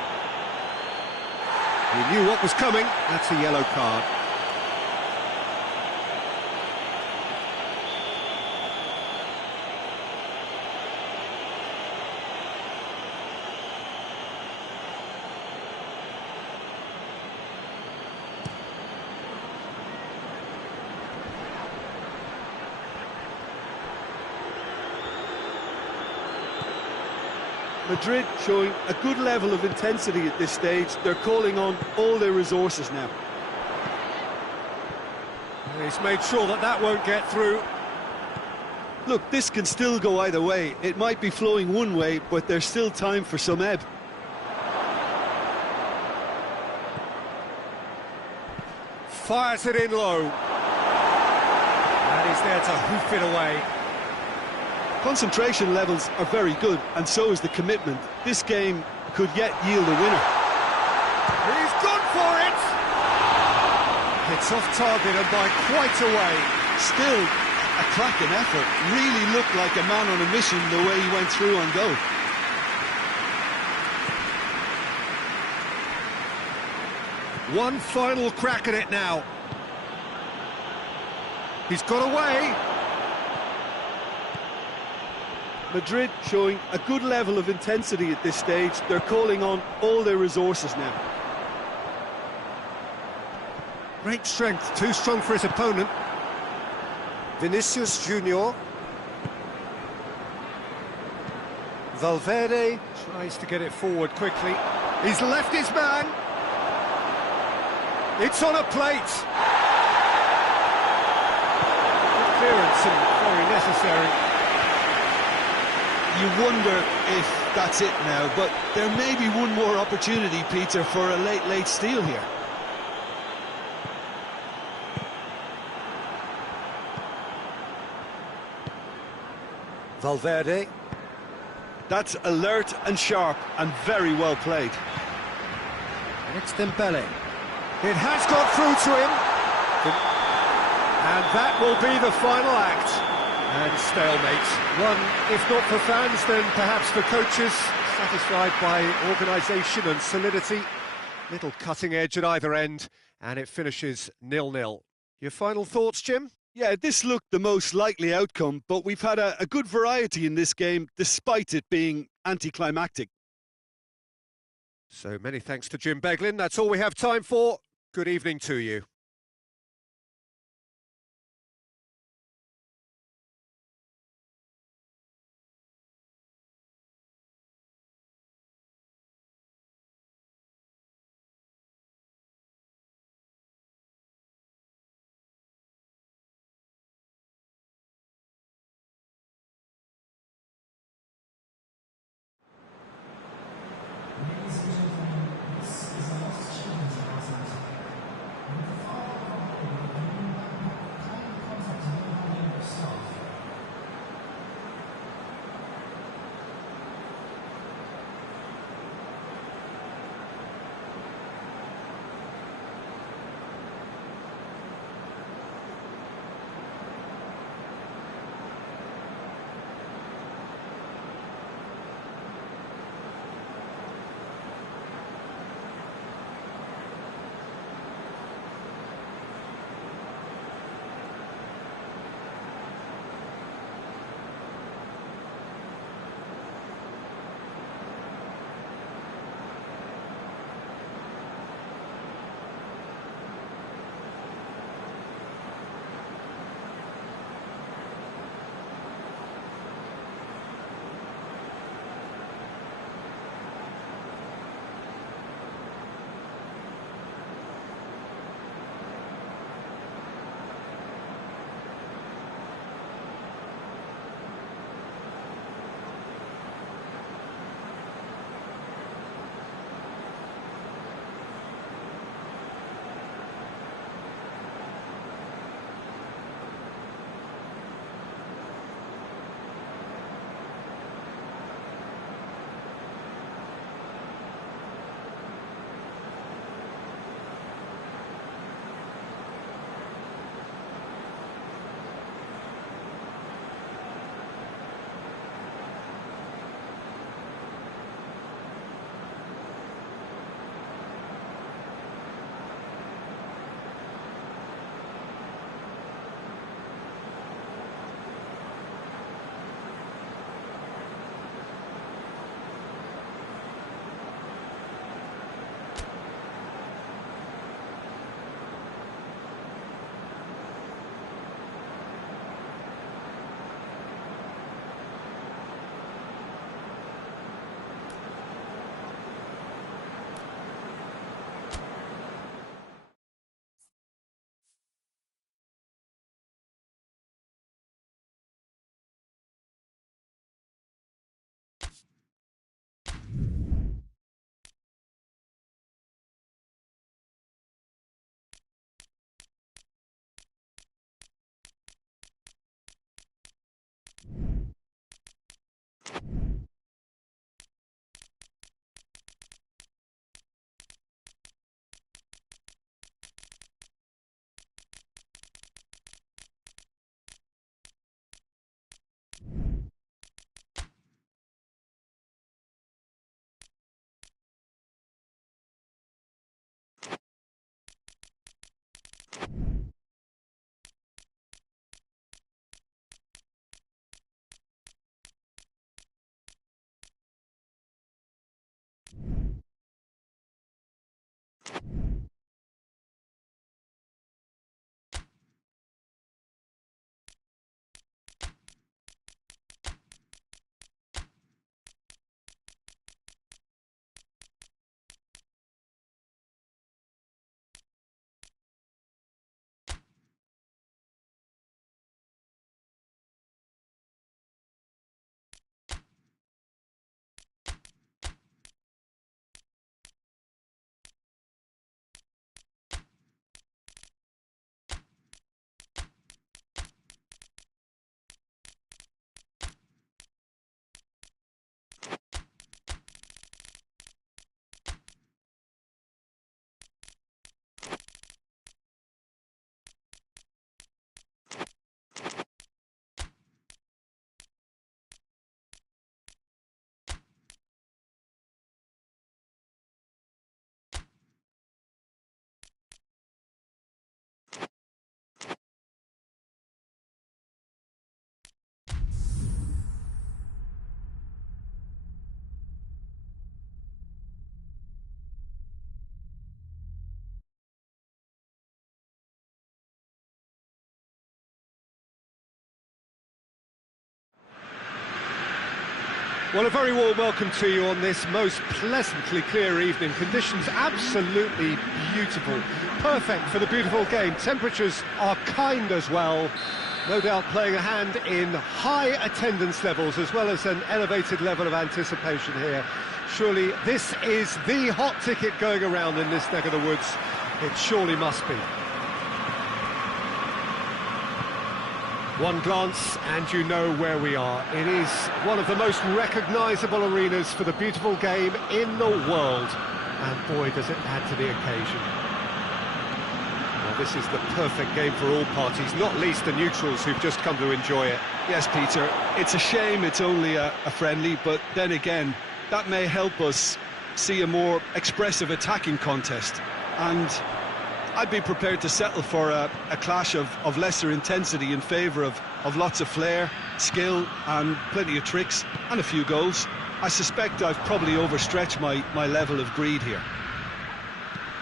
He knew what was coming. That's a yellow card. Madrid showing a good level of intensity at this stage. They're calling on all their resources now. He's made sure that that won't get through. Look, this can still go either way. It might be flowing one way, but there's still time for some ebb. Fires it in low. And he's there to hoof it away. Concentration levels are very good, and so is the commitment. This game could yet yield a winner. He's gone for it! It's off target and by quite a way. Still a cracking effort. Really looked like a man on a mission the way he went through on goal. One final crack at it now. He's got away. Madrid showing a good level of intensity at this stage. They're calling on all their resources now. Great strength, too strong for his opponent. Vinicius Junior. Valverde tries to get it forward quickly. He's left his man. It's on a plate. Good clearance and very necessary. You wonder if that's it now, but there may be one more opportunity, Peter, for a late steal here. Valverde. That's alert and sharp and very well played. It's Dembele. It has got through to him. And that will be the final act. And stalemate. One, if not for fans, then perhaps for coaches, satisfied by organisation and solidity. Little cutting edge at either end, and it finishes 0-0. Your final thoughts, Jim? Yeah, this looked the most likely outcome, but we've had a good variety in this game, despite it being anticlimactic. So many thanks to Jim Beglin. That's all we have time for. Good evening to you. Well, a very warm welcome to you on this most pleasantly clear evening. Conditions absolutely beautiful. Perfect for the beautiful game. Temperatures are kind as well. No doubt playing a hand in high attendance levels as well as an elevated level of anticipation here. Surely this is the hot ticket going around in this neck of the woods. It surely must be. One glance and you know where we are. It is one of the most recognisable arenas for the beautiful game in the world. And boy, does it add to the occasion. Well, this is the perfect game for all parties, not least the neutrals who've just come to enjoy it. Yes, Peter, it's a shame it's only a friendly, but then again, that may help us see a more expressive attacking contest. And I'd be prepared to settle for a clash of lesser intensity in favour of lots of flair, skill and plenty of tricks and a few goals. I suspect I've probably overstretched my level of greed here.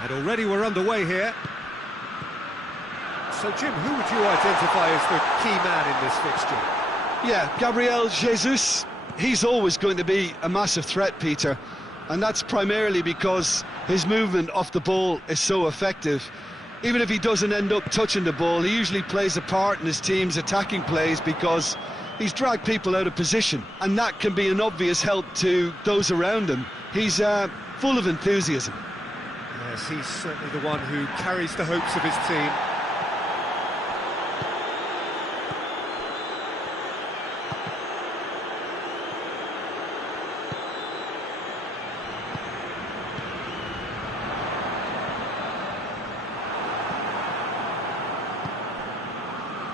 And already we're underway here. So Jim, who would you identify as the key man in this fixture? Yeah, Gabriel Jesus. He's always going to be a massive threat, Peter. And that's primarily because his movement off the ball is so effective. Even if he doesn't end up touching the ball, he usually plays a part in his team's attacking plays because he's dragged people out of position, and that can be an obvious help to those around him. He's full of enthusiasm. Yes, he's certainly the one who carries the hopes of his team.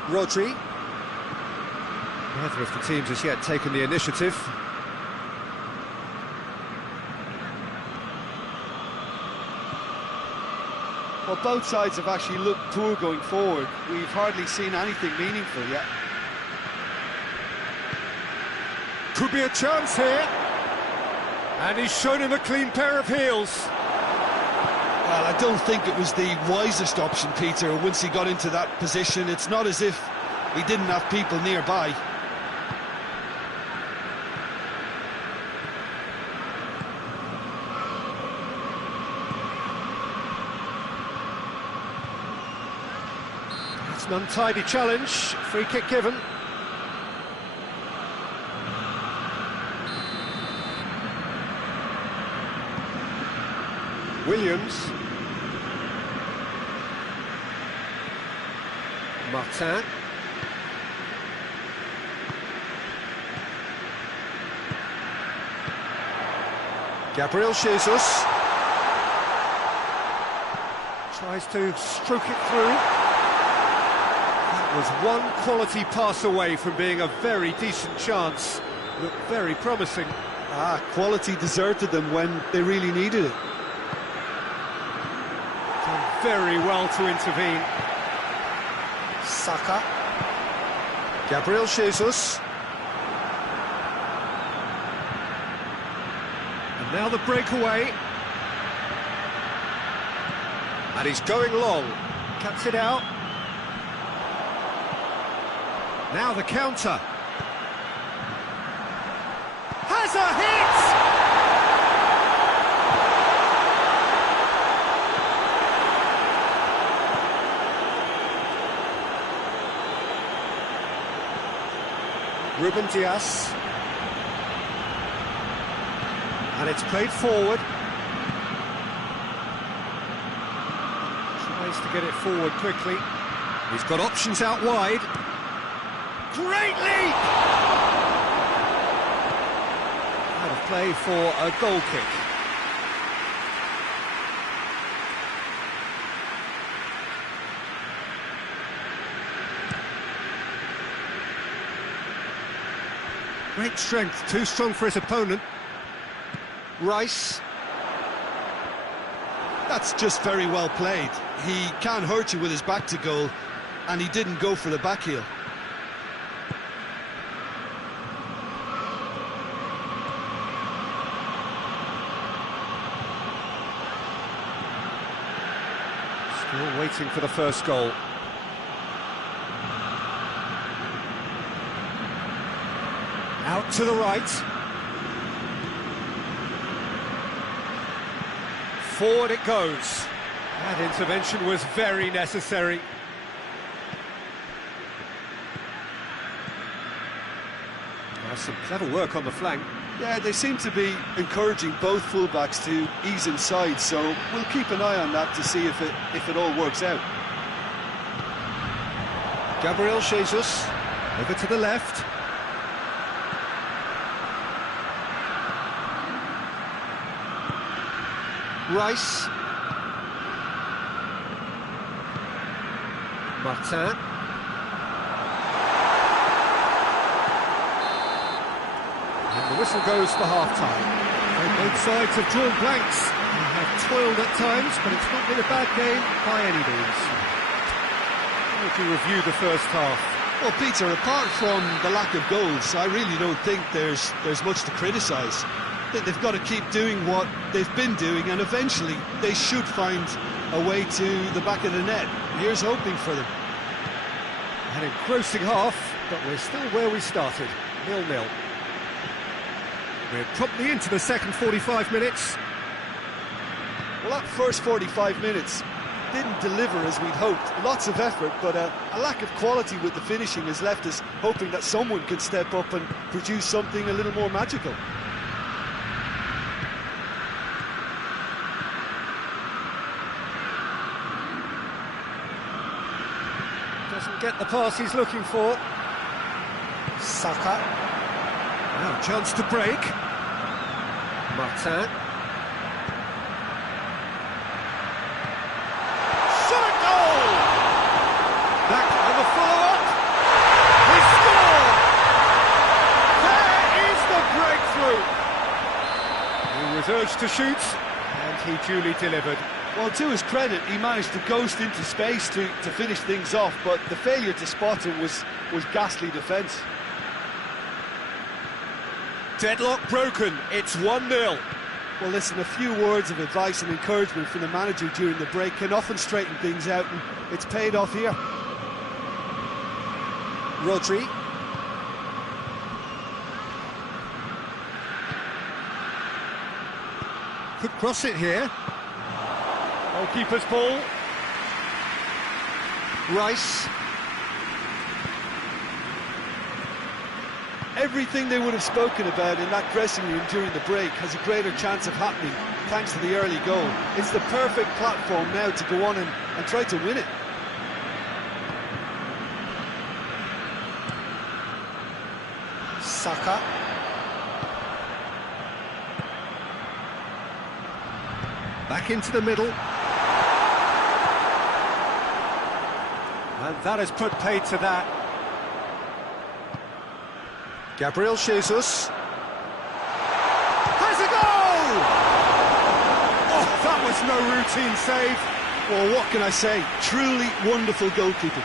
Rodri. Neither of the teams has yet taken the initiative. Well, both sides have actually looked poor going forward. We've hardly seen anything meaningful yet. Could be a chance here. And he's shown him a clean pair of heels. Well, I don't think it was the wisest option, Peter, once he got into that position. It's not as if he didn't have people nearby. It's an untidy challenge. Free kick given. Williams. Martin. Gabriel Jesus. Tries to stroke it through. That was one quality pass away from being a very decent chance. Looked very promising. Quality deserted them when they really needed it. Done very well to intervene. Saka. Gabriel Jesus. And now the breakaway. And he's going long. Cuts it out. Now the counter. Has a hit! Ruben Dias. And it's played forward. Tries to get it forward quickly. He's got options out wide. Great leap! Out of play for a goal kick. Great strength, too strong for his opponent. Rice. That's just very well played. He can't hurt you with his back to goal, and he didn't go for the back heel. Still waiting for the first goal. Out to the right. Forward it goes. That intervention was very necessary. That's some clever work on the flank. Yeah, they seem to be encouraging both fullbacks to ease inside, so we'll keep an eye on that to see if it all works out. Gabriel Jesus, over to the left. Rice. Martin. And the whistle goes for half-time. Both sides have drawn blanks. They have toiled at times, but it's not been a bad game by any means. How would you review the first half? Well, Peter, apart from the lack of goals, I really don't think there's much to criticise. They've got to keep doing what they've been doing, and eventually they should find a way to the back of the net. Here's hoping for them. An engrossing half, but we're still where we started, 0-0. We're promptly into the second 45 minutes. Well, that first 45 minutes didn't deliver as we'd hoped. Lots of effort, but a lack of quality with the finishing has left us hoping that someone can step up and produce something a little more magical. Doesn't get the pass he's looking for. Saka. Now, chance to break. Martin. Shot a goal! Back on the follow-up. He scored! There is the breakthrough! He was urged to shoot, and he duly delivered. Well, to his credit, he managed to ghost into space to finish things off, but the failure to spot him was ghastly defence. Deadlock broken, it's 1-0. Well, listen, a few words of advice and encouragement from the manager during the break can often straighten things out, and it's paid off here. Rodri. Could cross it here. Goalkeeper's ball. Rice. Everything they would have spoken about in that dressing room during the break has a greater chance of happening thanks to the early goal. It's the perfect platform now to go on and try to win it. Saka. Back into the middle. And that has put paid to that. Gabriel Jesus. Has a goal! Oh, that was no routine save. Well, what can I say? Truly wonderful goalkeeping.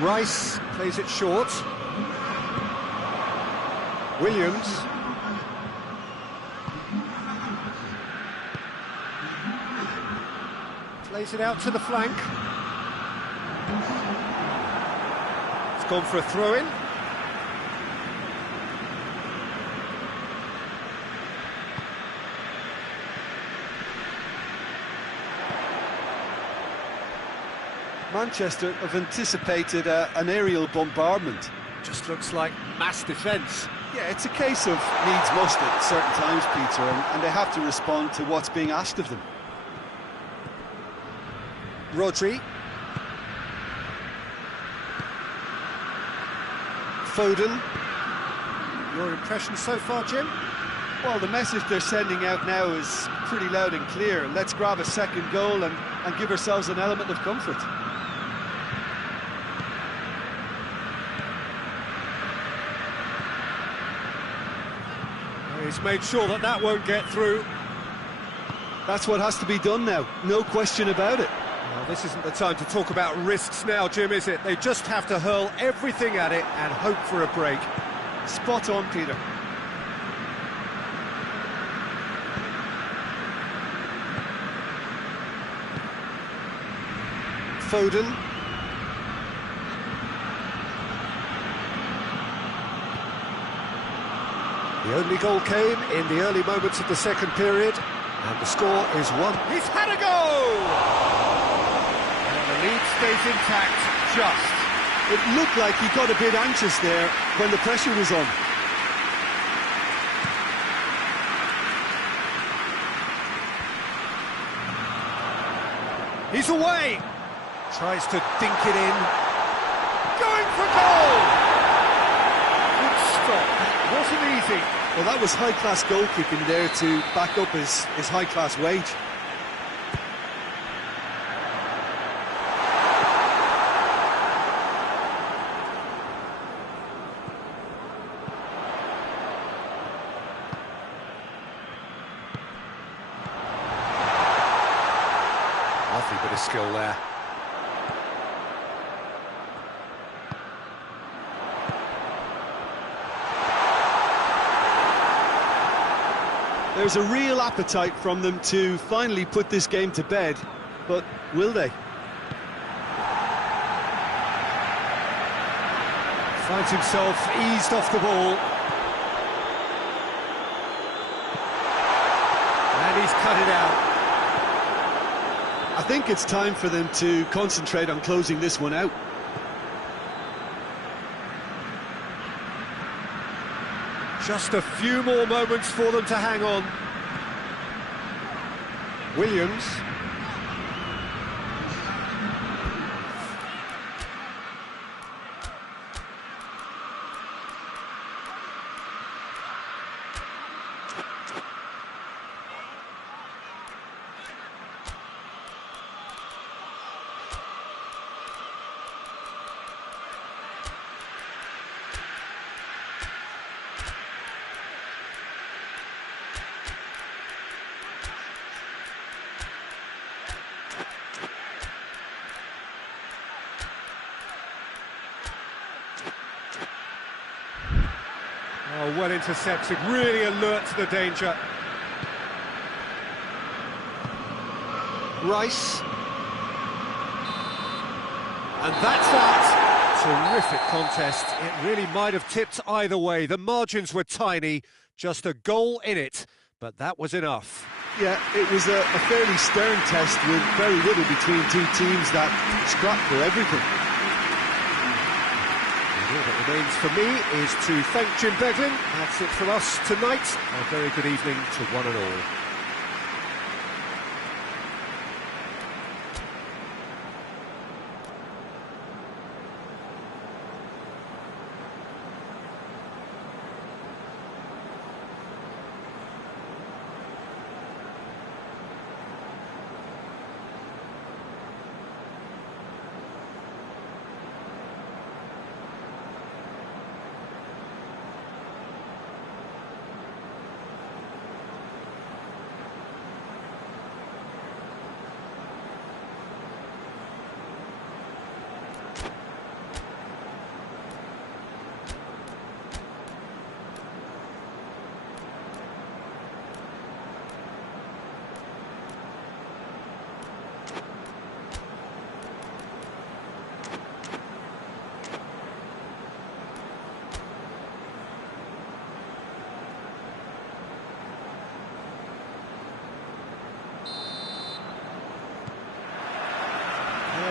Rice plays it short. Williams. Plays it out to the flank. It's gone for a throw-in. Manchester have anticipated an aerial bombardment. Just looks like mass defence. Yeah, it's a case of needs must at certain times, Peter, and they have to respond to what's being asked of them. Rodri. Foden. Your impression so far, Jim? Well, the message they're sending out now is pretty loud and clear. Let's grab a second goal and give ourselves an element of comfort. He's made sure that that won't get through. That's what has to be done now, no question about it. Well, this isn't the time to talk about risks now, Jim, is it? They just have to hurl everything at it and hope for a break. Spot on, Peter. Foden. The only goal came in the early moments of the second period, and the score is 1. He's had a go! And the lead stays intact, just. It looked like he got a bit anxious there when the pressure was on. He's away! Tries to dink it in. Going for goal! Good stop. That wasn't easy. Well, that was high-class goalkeeping there to back up his high-class wage. Lovely bit of skill there. There's a real appetite from them to finally put this game to bed, but will they? Finds himself eased off the ball. And he's cut it out. I think it's time for them to concentrate on closing this one out. Just a few more moments for them to hang on. Williams. Oh, well intercepted, really alert to the danger. Rice. And that's that. Terrific contest. It really might have tipped either way. The margins were tiny, just a goal in it, but that was enough. Yeah, it was a fairly stern test with very little between two teams that scrapped for everything. All that remains for me is to thank Jim Beglin. That's it from us tonight. A very good evening to one and all.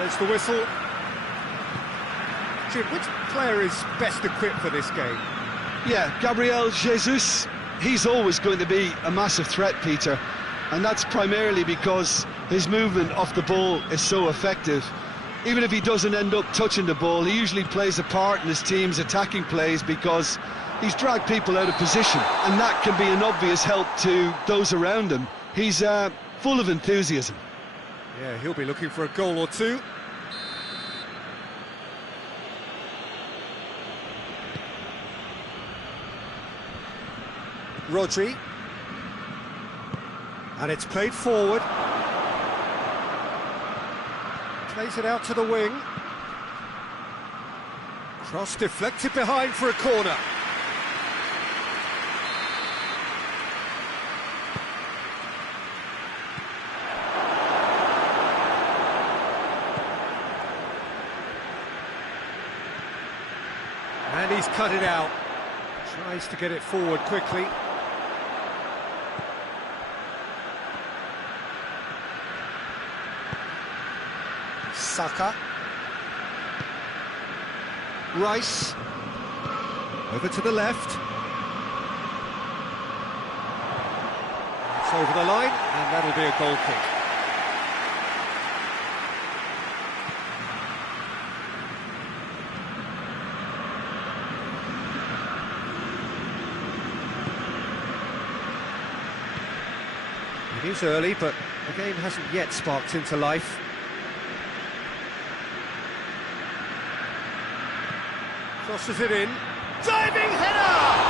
There's the whistle. Jim, which player is best equipped for this game? Yeah, Gabriel Jesus, he's always going to be a massive threat, Peter, and that's primarily because his movement off the ball is so effective. Even if he doesn't end up touching the ball, he usually plays a part in his team's attacking plays because he's dragged people out of position, and that can be an obvious help to those around him. He's full of enthusiasm. Yeah, he'll be looking for a goal or two. Rodri. And it's played forward. Plays it out to the wing. Cross deflected behind for a corner. And he's cut it out. Tries to get it forward quickly. Saka. Rice. Over to the left. It's over the line, and that'll be a goal kick. It is early, but the game hasn't yet sparked into life. Crosses it in. Diving header!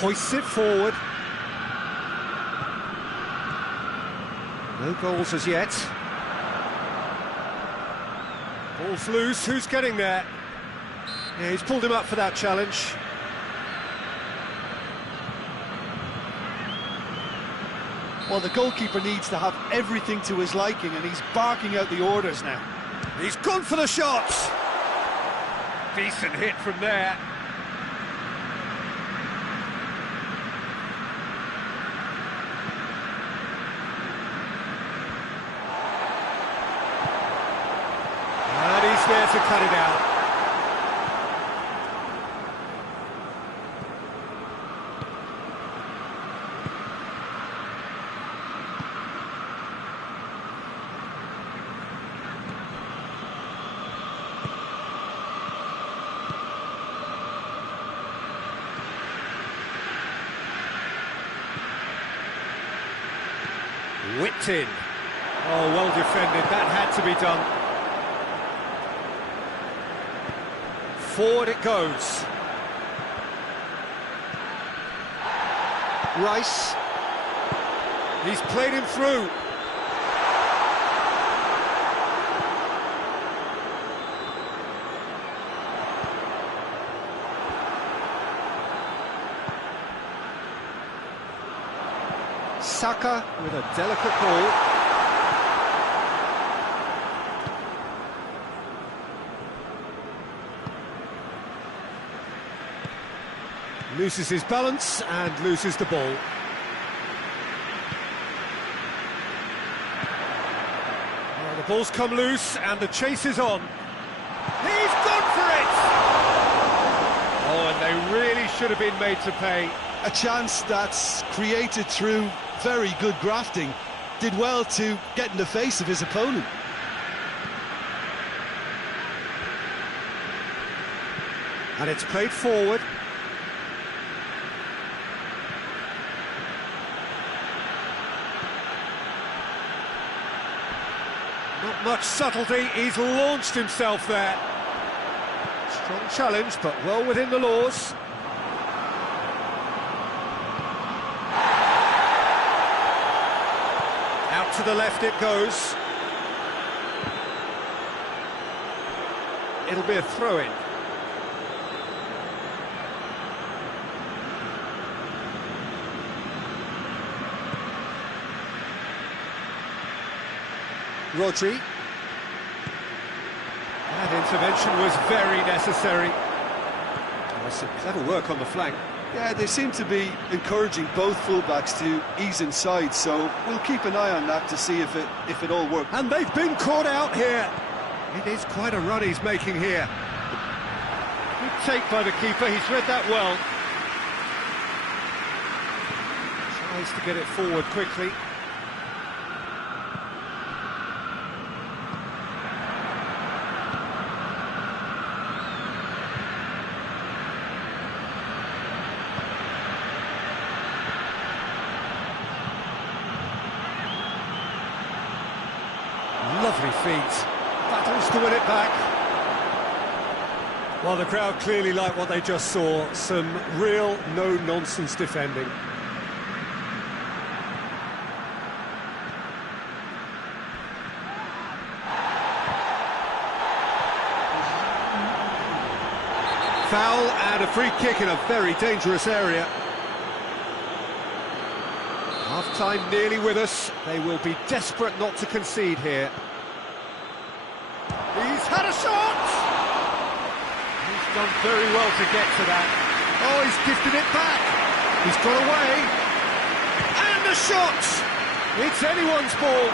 Hoists it forward. No goals as yet. Ball's loose, who's getting there? Yeah, he's pulled him up for that challenge. Well, the goalkeeper needs to have everything to his liking, and he's barking out the orders now. He's gone for the shots. Decent hit from there. And he's there to cut it out. Whipped in. Oh, well defended. That had to be done. Forward it goes. Rice. He's played him through. Saka with a delicate ball. Loses his balance and loses the ball. Well, the ball's come loose and the chase is on. He's gone for it! Oh, and they really should have been made to pay. A chance that's created through very good grafting. Did well to get in the face of his opponent. And it's played forward. Not much subtlety, he's launched himself there. Strong challenge, but well within the laws. Out to the left it goes. It'll be a throw-in. Rodri. intervention was very necessary. There's some clever work on the flank. Yeah, they seem to be encouraging both fullbacks to ease inside, so we'll keep an eye on that to see if it all works. And they've been caught out here. It is quite a run he's making here. Good take by the keeper, he's read that well. Tries to get it forward quickly. Lovely feet. Battles to win it back. Well, the crowd clearly like what they just saw. Some real no-nonsense defending. Foul and a free kick in a very dangerous area. Half-time nearly with us. They will be desperate not to concede here. He's had a shot! He's done very well to get to that. Oh, he's gifted it back. He's got away. And the shot! It's anyone's ball.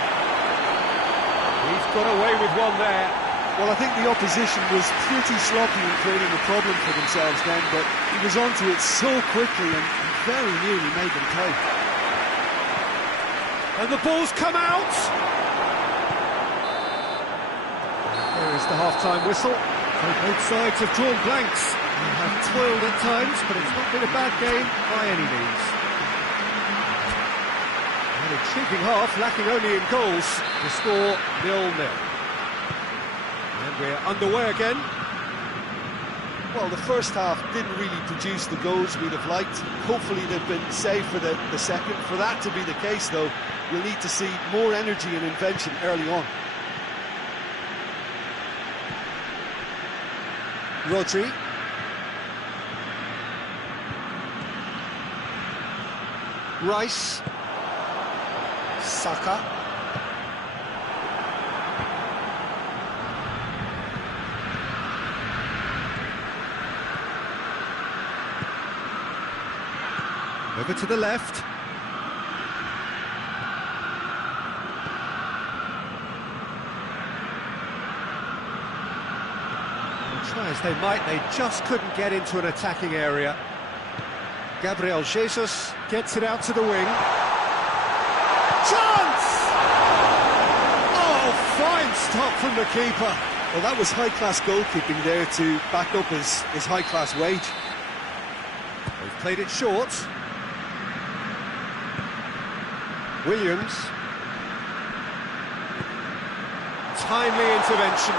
He's got away with one there. Well, I think the opposition was pretty sloppy in creating a problem for themselves then, but he was onto it so quickly and very nearly made them pay. And the ball's come out! There is the half-time whistle. So both sides have drawn blanks. They have toiled at times, but it's not been a bad game by any means. An intriguing half, lacking only in goals. The score 0-0. And we're underway again. Well, the first half didn't really produce the goals we'd have liked. Hopefully they've been saved for the second. For that to be the case, though, you'll need to see more energy and invention early on. Rodri. Rice. Saka. Over to the left. Try as they might, they just couldn't get into an attacking area. Gabriel Jesus gets it out to the wing. Chance! Oh, fine stop from the keeper. Well, that was high-class goalkeeping there to back up his high-class wage. They've played it short. Williams. Timely intervention.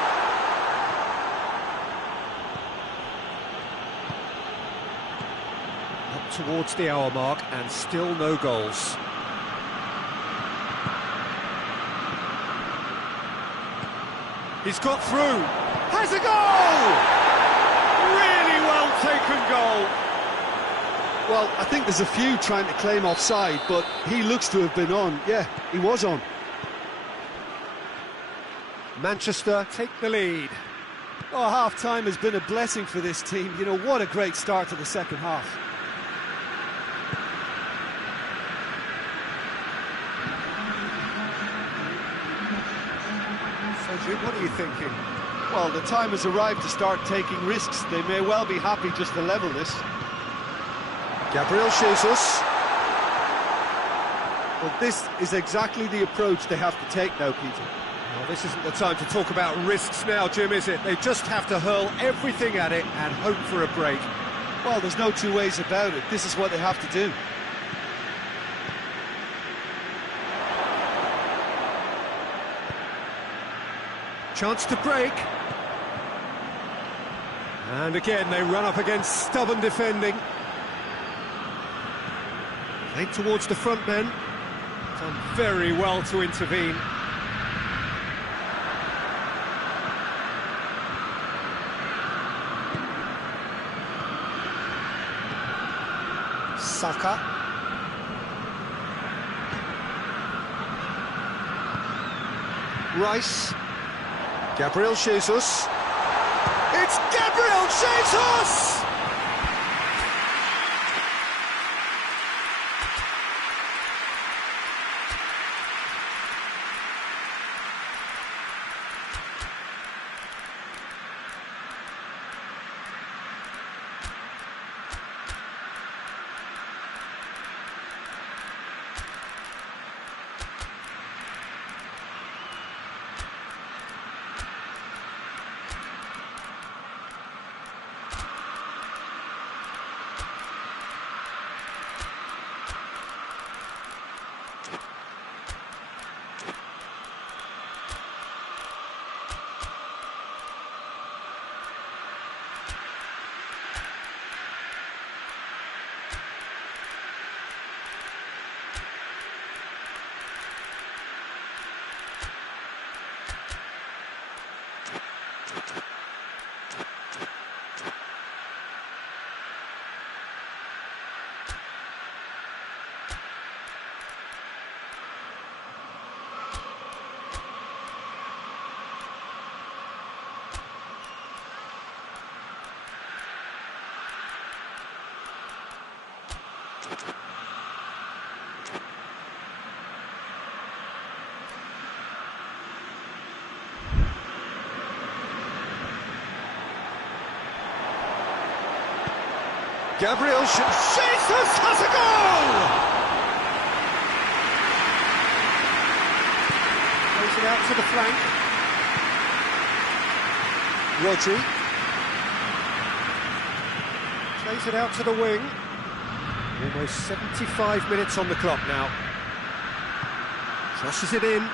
Up towards the hour mark and still no goals. He's got through. Has a goal! Really well taken goal. Well, I think there's a few trying to claim offside, but he looks to have been on. Yeah, he was on. Manchester take the lead. Oh, half-time has been a blessing for this team. You know, what a great start to the second half. So, Jude, what are you thinking? Well, the time has arrived to start taking risks. They may well be happy just to level this. Gabriel Jesus. Well, this is exactly the approach they have to take now, Peter. Well, this isn't the time to talk about risks now, Jim, is it? They just have to hurl everything at it and hope for a break. Well, there's no two ways about it. This is what they have to do. Chance to break. And again, they run up against stubborn defending. Played towards the front men. Done very well to intervene. Saka. Rice. Gabriel Jesus. It's Gabriel Jesus! Gabriel Jesus has a goal! Plays it out to the flank. Rodri. Plays it out to the wing. Almost 75 minutes on the clock now. Crosses it in.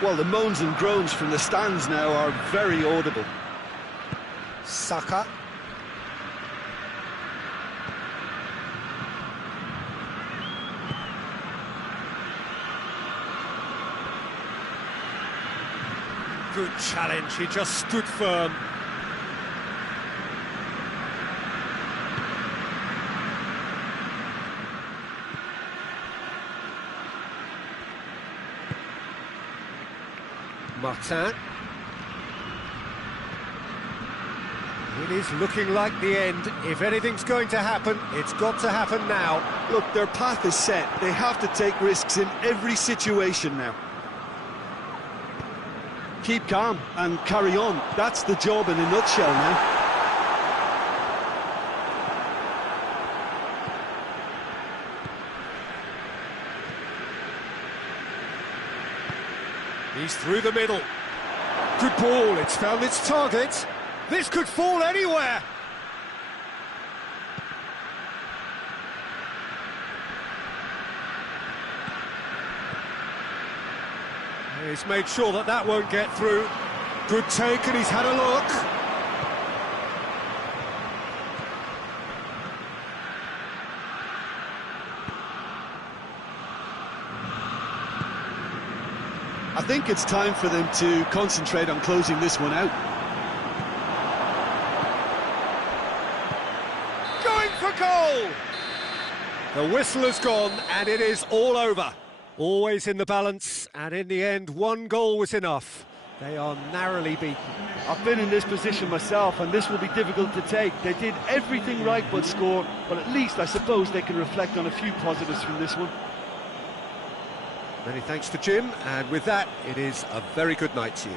Well, the moans and groans from the stands now are very audible. Saka. Good challenge, he just stood firm. Martin. It is looking like the end. If anything's going to happen, it's got to happen now. Look, their path is set. They have to take risks in every situation now. Keep calm and carry on. That's the job in a nutshell now. He's through the middle. Good ball, it's found its target. This could fall anywhere. He's made sure that that won't get through. Good take, and he's had a look. I think it's time for them to concentrate on closing this one out. Going for goal! The whistle has gone, and it is all over. Always in the balance, and in the end, one goal was enough. They are narrowly beaten. I've been in this position myself, and this will be difficult to take. They did everything right but score, but at least I suppose they can reflect on a few positives from this one. Many thanks to Jim, and with that, it is a very good night to you.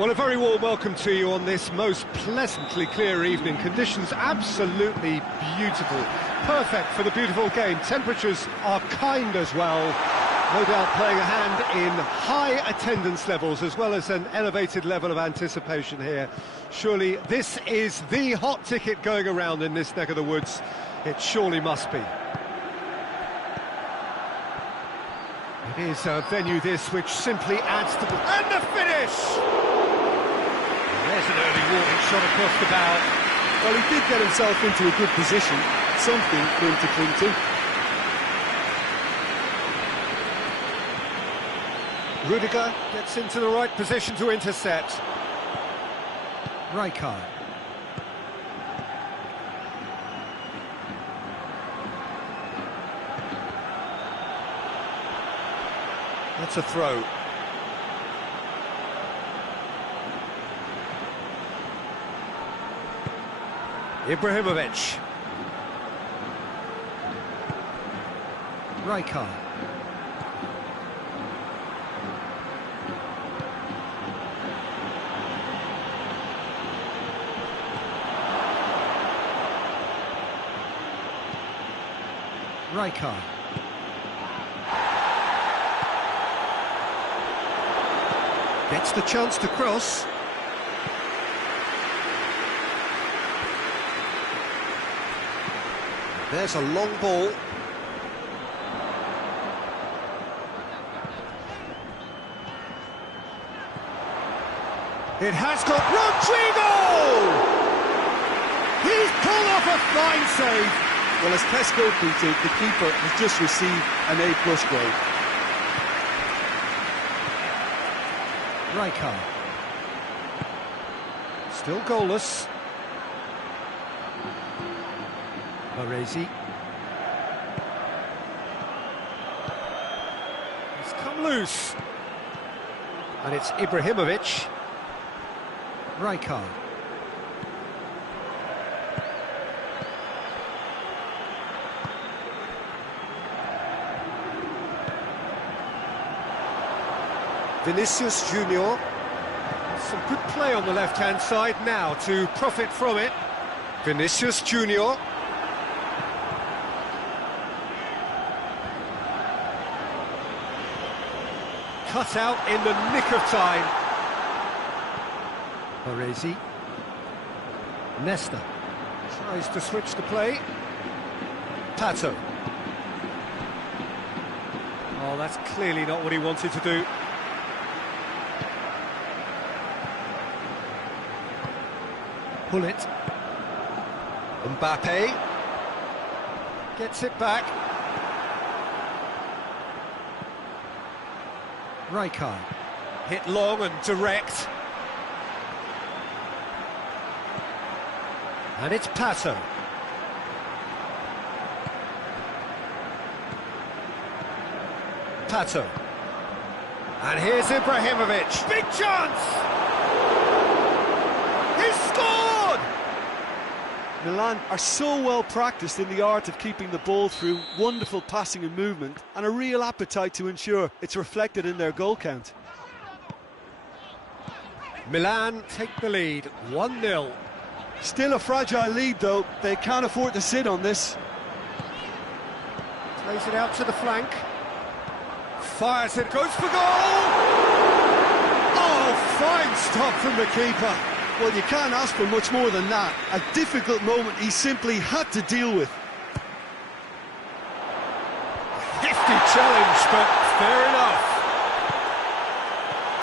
Well, a very warm welcome to you on this most pleasantly clear evening. Conditions absolutely beautiful. Perfect for the beautiful game. Temperatures are kind as well. No doubt playing a hand in high attendance levels as well as an elevated level of anticipation here. Surely this is the hot ticket going around in this neck of the woods. It surely must be. It is a venue this which simply adds to the... And the finish! There's an early warning shot across the bow. Well, he did get himself into a good position, something for him to cling to. Rudiger gets into the right position to intercept. Rijkaard. That's a throw. Ibrahimovic. Rijkaard. Rijkaard. Gets the chance to cross. There's a long ball. It has got Rodrigo! He's pulled off a fine save. Well, as PesJoker tweeted, the keeper has just received an A+ grade. Rijkaard. Still goalless. Baresi. He's come loose. And it's Ibrahimovic. Rijkaard. Vinicius Junior. Some good play on the left-hand side now to profit from it. Vinicius Junior. Cut out in the nick of time. Baresi. Nesta tries to switch the play. Pato. Oh, that's clearly not what he wanted to do. Pull it. Mbappe gets it back. Rijkaard hit long and direct. And it's Pato. Pato. And here's Ibrahimovic. Big chance! He scored! Milan are so well practiced in the art of keeping the ball through wonderful passing and movement, and a real appetite to ensure it's reflected in their goal count. Milan take the lead, 1-0. Still a fragile lead though, they can't afford to sit on this. Plays it out to the flank. Fires it, goes for goal! Oh, fine stop from the keeper. Well, you can't ask for much more than that. A difficult moment he simply had to deal with. Hefty challenge, but fair enough.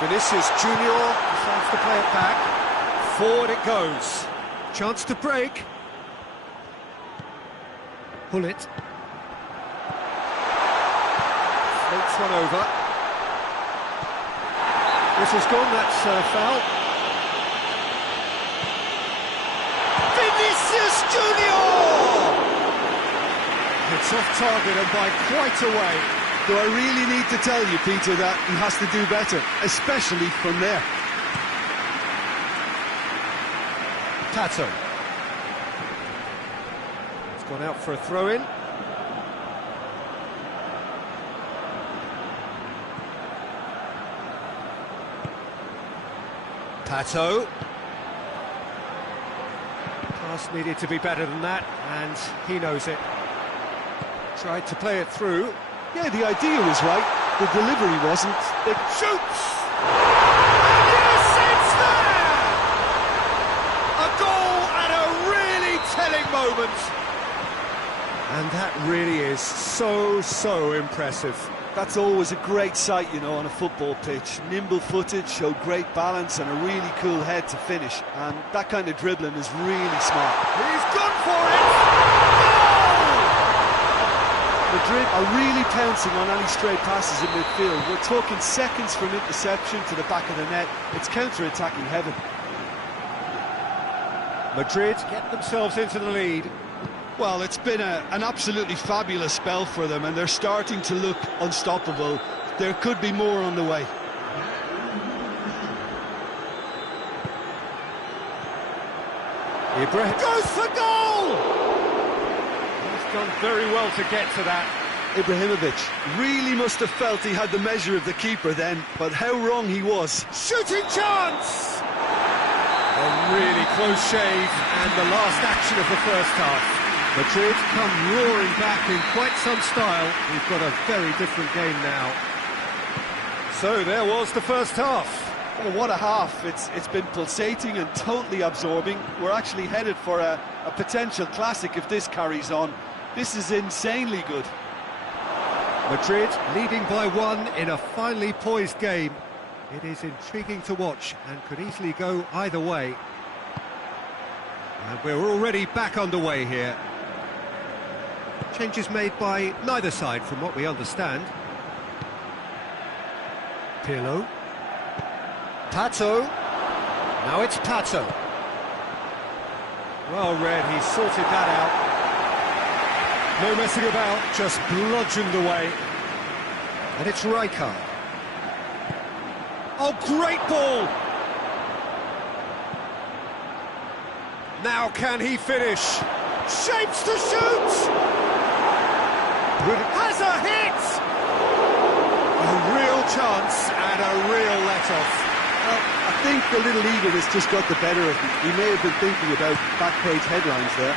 Vinicius Junior decides to play it back. Forward it goes. Chance to break. Pull it. Floats one over. Whistle's gone, that's foul. Vinicius Junior! It's off target and by quite a way. Do I really need to tell you, Peter, that he has to do better, especially from there? Pato. It's gone out for a throw-in. Pato. Pass needed to be better than that, and he knows it. Tried to play it through. Yeah, the idea was right, the delivery wasn't. It shoots! Yes, it's there! A goal at a really telling moment. And that really is so impressive. That's always a great sight, you know, on a football pitch. Nimble-footed, showed great balance and a really cool head to finish. And that kind of dribbling is really smart. He's gone for it! Madrid are really pouncing on any stray passes in midfield. We're talking seconds from interception to the back of the net. It's counter-attacking heaven. Madrid get themselves into the lead. Well, it's been an absolutely fabulous spell for them, and they're starting to look unstoppable. There could be more on the way. Ibrahim goes for goal! He's done very well to get to that. Ibrahimovic Really must have felt he had the measure of the keeper then, but how wrong he was. Shooting chance! A really close shave, and the last action of the first half. Madrid come roaring back in quite some style. We've got a very different game now. So there was the first half. Oh, what a half. It's been pulsating and totally absorbing. We're actually headed for a potential classic if this carries on. This is insanely good. Madrid leading by 1 in a finely poised game. It is intriguing to watch and could easily go either way. And we're already back underway here. Changes made by neither side from what we understand. Pirlo. Pato. Now it's Pato. Well read, he sorted that out. No messing about, just bludgeoned away. And it's Rijkaard. Oh, great ball! Now can he finish? Shapes to shoot! Has a hit! A real chance and a real let-off. Well, I think the little eagerness just got the better of him. He may have been thinking about back-page headlines there.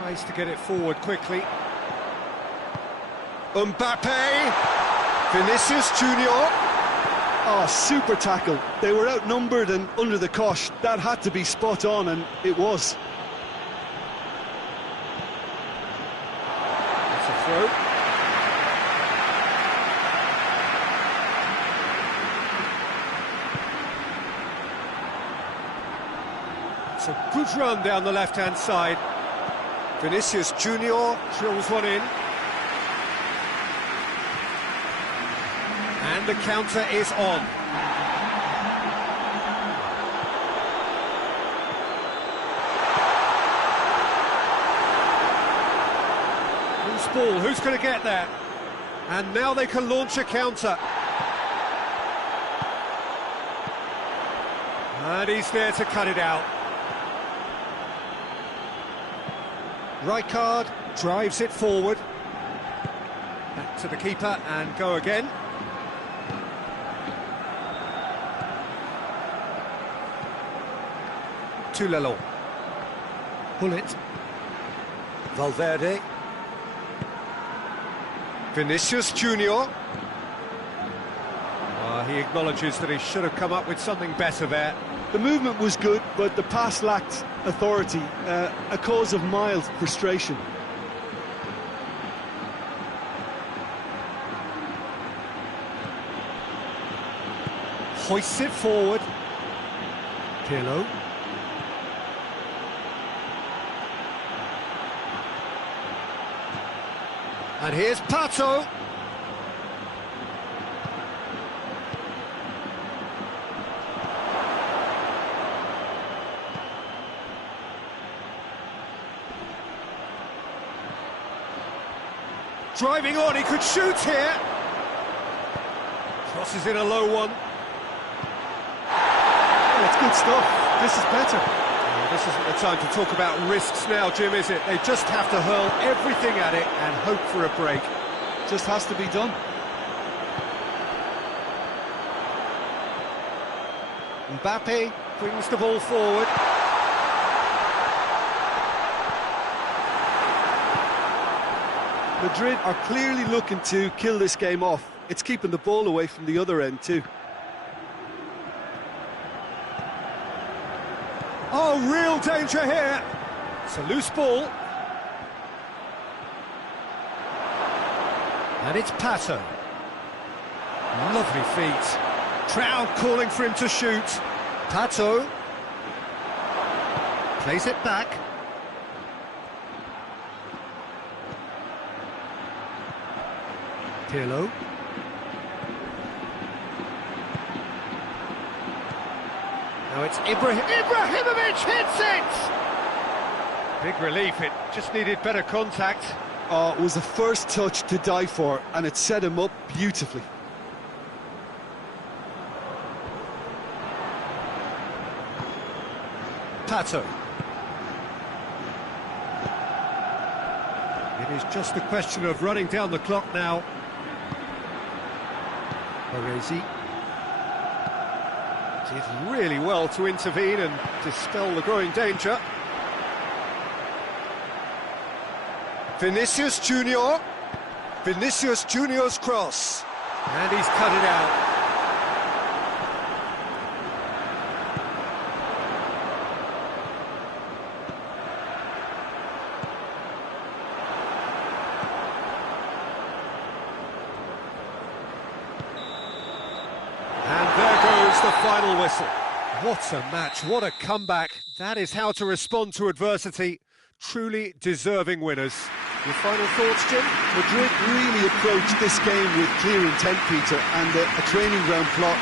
Tries to get it forward quickly. Mbappe! Vinicius Junior. Oh, super tackle. They were outnumbered and under the cosh. That had to be spot on, and it was. That's a throw. It's a good run down the left-hand side. Vinicius Junior drills one in. And the counter is on. Loose ball, who's going to get there? And now they can launch a counter. And he's there to cut it out. Rijkaard drives it forward. Back to the keeper and go again. To Lelon. Bullet. Valverde. Vinicius Junior. He acknowledges that he should have come up with something better there. The movement was good, but the pass lacked authority, a cause of mild frustration. Hoists it forward. Pirlo. And here's Pato. Driving on, he could shoot here. Crosses in a low one. Oh, it's good stuff. This is better. This isn't the time to talk about risks now, Jim, is it? They just have to hurl everything at it and hope for a break. Just has to be done. Mbappe brings the ball forward. Madrid are clearly looking to kill this game off. It's keeping the ball away from the other end too. Oh, real danger here. It's a loose ball. And it's Pato. Lovely feet. Crowd calling for him to shoot. Pato. Plays it back. Pirlo. Now it's Ibrahimovic hits it! Big relief, it just needed better contact. Oh, it was the first touch to die for, and it set him up beautifully. Pato. It is just a question of running down the clock now. Baresi did really well to intervene and dispel the growing danger. Vinicius Junior. Vinicius Junior's cross. And he's cut it out. The final whistle. What a match, what a comeback. That is how to respond to adversity. Truly deserving winners. Your final thoughts, Jim? Madrid really approached this game with clear intent, Peter, and a training ground plot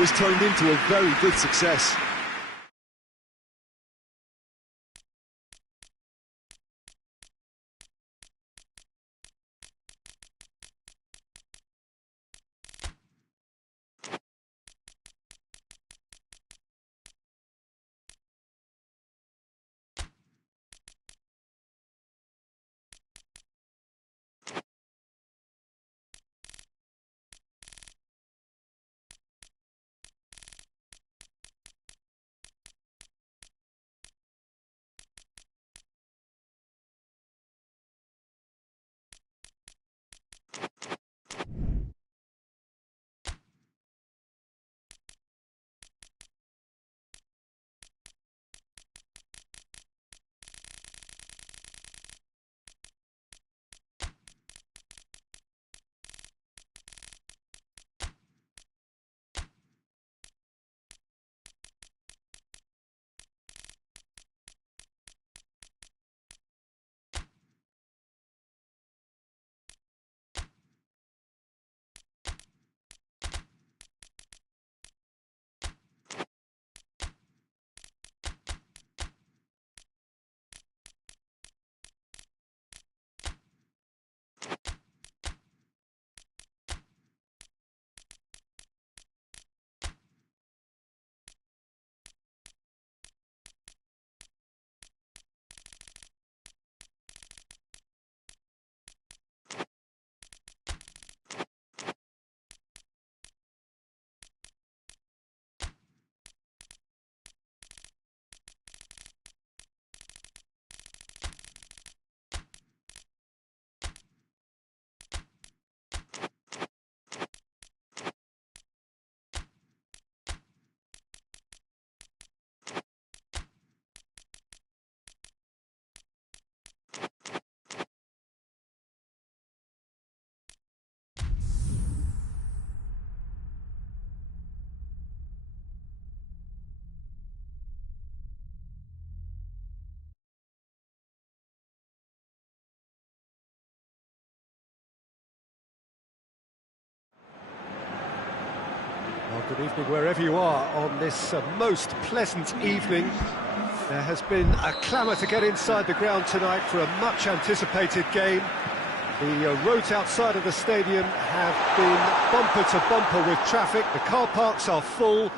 was turned into a very good success. Well, good evening wherever you are on this most pleasant evening. There has been a clamour to get inside the ground tonight for a much-anticipated game. The roads outside of the stadium have been bumper to bumper with traffic. The car parks are full.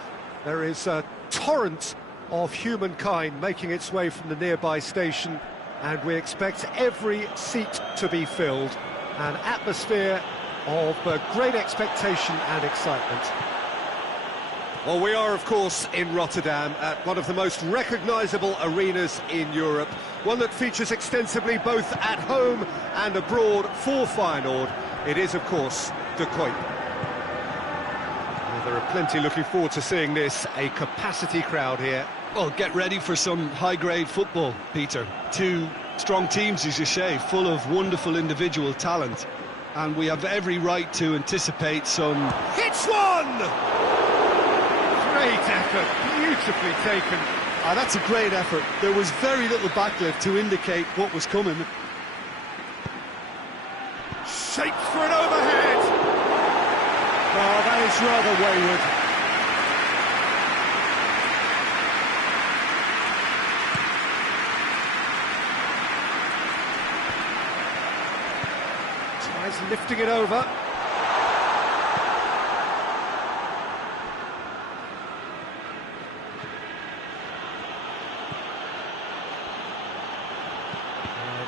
There is a torrent of humankind making its way from the nearby station, and we expect every seat to be filled. An atmosphere of great expectation and excitement. Well, we are, of course, in Rotterdam, at one of the most recognisable arenas in Europe, one that features extensively both at home and abroad for Feyenoord. It is, of course, De Kuip. Well, there are plenty looking forward to seeing this, a capacity crowd here. Well, get ready for some high-grade football, Peter. Two strong teams, as you say, full of wonderful individual talent. And we have every right to anticipate some... Hits one! Great effort, beautifully taken. That's a great effort. There was very little backlift to indicate what was coming. Shaped for an overhead! Oh, that is rather wayward. Tries lifting it over.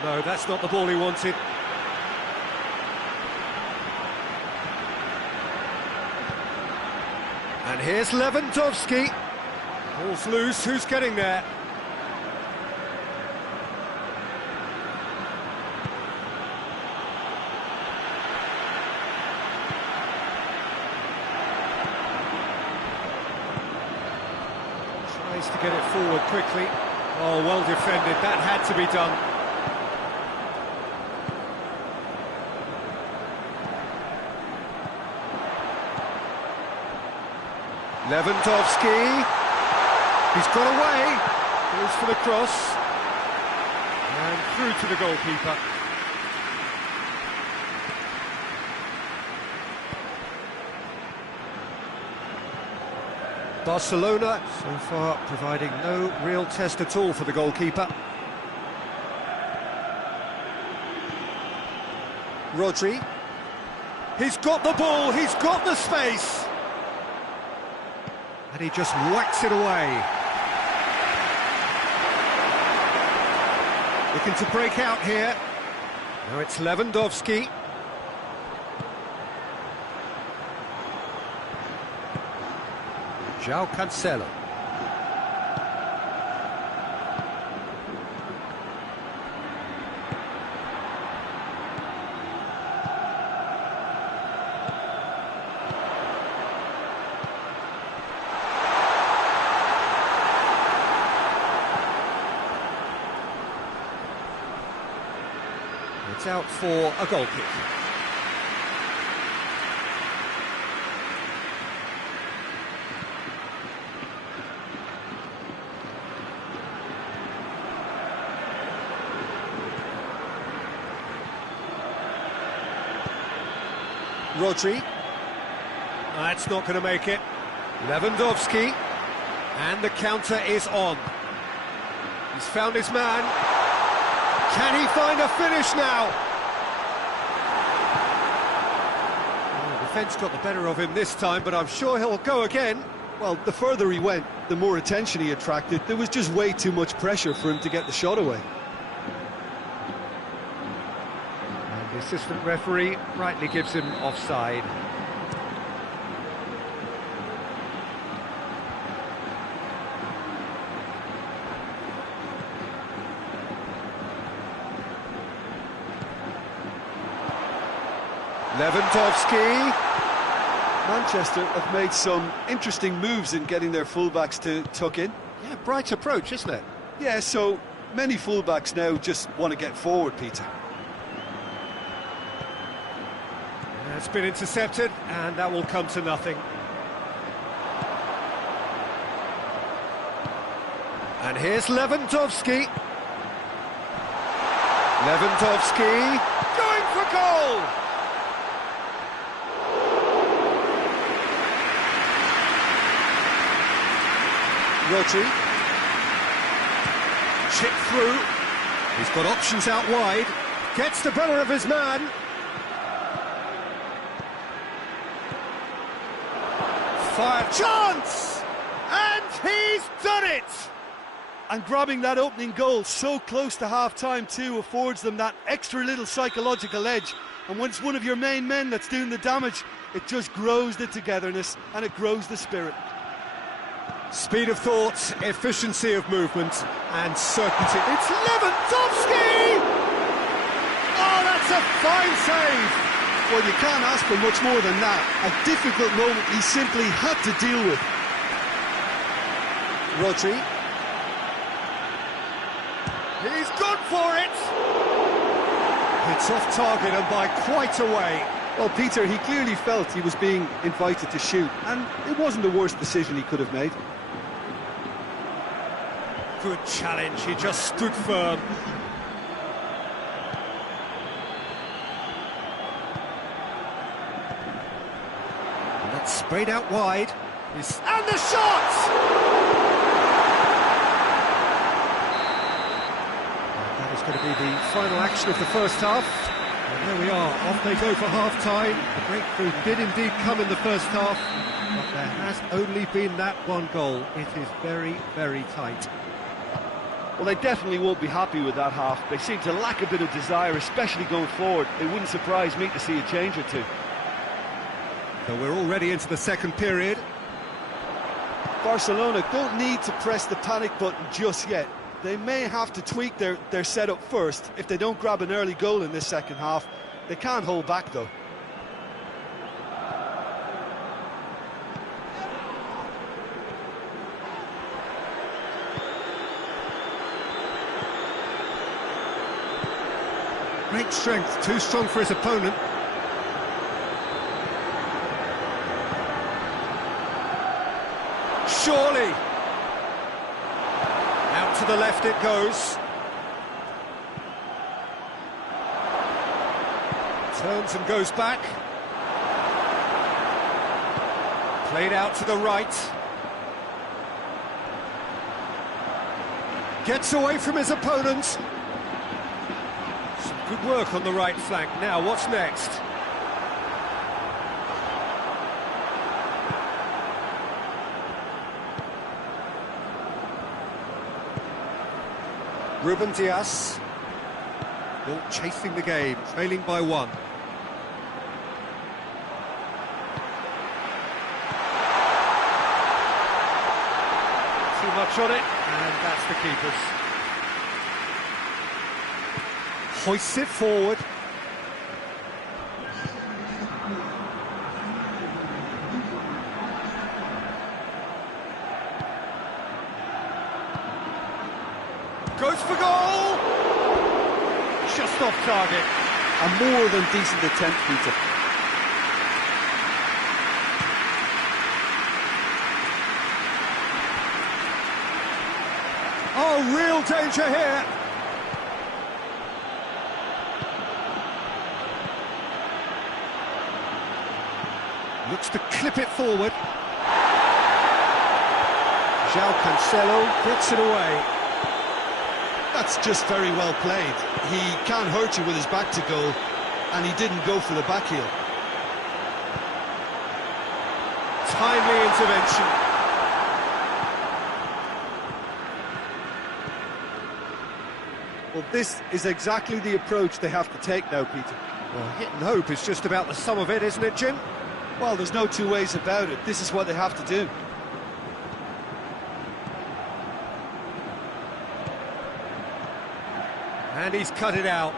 No, that's not the ball he wanted. And here's Lewandowski. Ball's loose, who's getting there? Tries to get it forward quickly. Oh, well defended, that had to be done. Lewandowski, he's got away, goes for the cross, and through to the goalkeeper. Barcelona, so far, providing no real test at all for the goalkeeper. Rodri, he's got the ball, he's got the space. And he just whacks it away. Looking to break out here. Now it's Lewandowski. João Cancelo. It's out for a goal kick. Rodri. That's not going to make it. Lewandowski. And the counter is on. He's found his man. Can he find a finish now? Well, the defence got the better of him this time, but I'm sure he'll go again. Well, the further he went, the more attention he attracted. There was just way too much pressure for him to get the shot away. And the assistant referee rightly gives him offside. Lewandowski. Manchester have made some interesting moves in getting their fullbacks to tuck in. Yeah, bright approach, isn't it? Yeah, so many fullbacks now just want to get forward, Peter. It's been intercepted, and that will come to nothing. And here's Lewandowski. Lewandowski going for goal! Rodri. Chip through. He's got options out wide. Gets the better of his man. Fire chance! And He's done it! And grabbing that opening goal so close to half-time too affords them that extra little psychological edge. And when it's one of your main men that's doing the damage, it just grows the togetherness and it grows the spirit. Speed of thought, efficiency of movement, and certainty. It's Lewandowski! Oh, that's a fine save! Well, you can't ask for much more than that. A difficult moment he simply had to deal with. Rodri. He's gone for it! It's off target and by quite a way. Well, Peter, he clearly felt he was being invited to shoot, and it wasn't the worst decision he could have made. Good challenge, he just stood firm. And that's sprayed out wide. And the shot! Going to be the final action of the first half. And there we are, off they go for half-time. The breakthrough did indeed come in the first half, but there has only been that one goal. It is very, very tight. Well, they definitely won't be happy with that half. They seem to lack a bit of desire, especially going forward. It wouldn't surprise me to see a change or two. So we're already into the second period. Barcelona don't need to press the panic button just yet. They may have to tweak their setup first. If they don't grab an early goal in this second half, they can't hold back though. Great strength, too strong for his opponent. Surely! Out to the left it goes. Turns and goes back. Played out to the right. Gets away from his opponent. Some good work on the right flank. Now, what's next? Ruben Dias, still chasing the game, trailing by one. Too much on it, and that's the keeper's. Hoists it forward. Goes for goal! Just off target. A more than decent attempt, Peter. Oh, real danger here. Looks to clip it forward. João Cancelo gets it away. That's just very well played. He can't hurt you with his back to goal, and he didn't go for the back heel. Timely intervention. Well, this is exactly the approach they have to take now, Peter. Well, hit and hope is just about the sum of it, isn't it, Jim? Well, there's no two ways about it. This is what they have to do. And he's cut it out.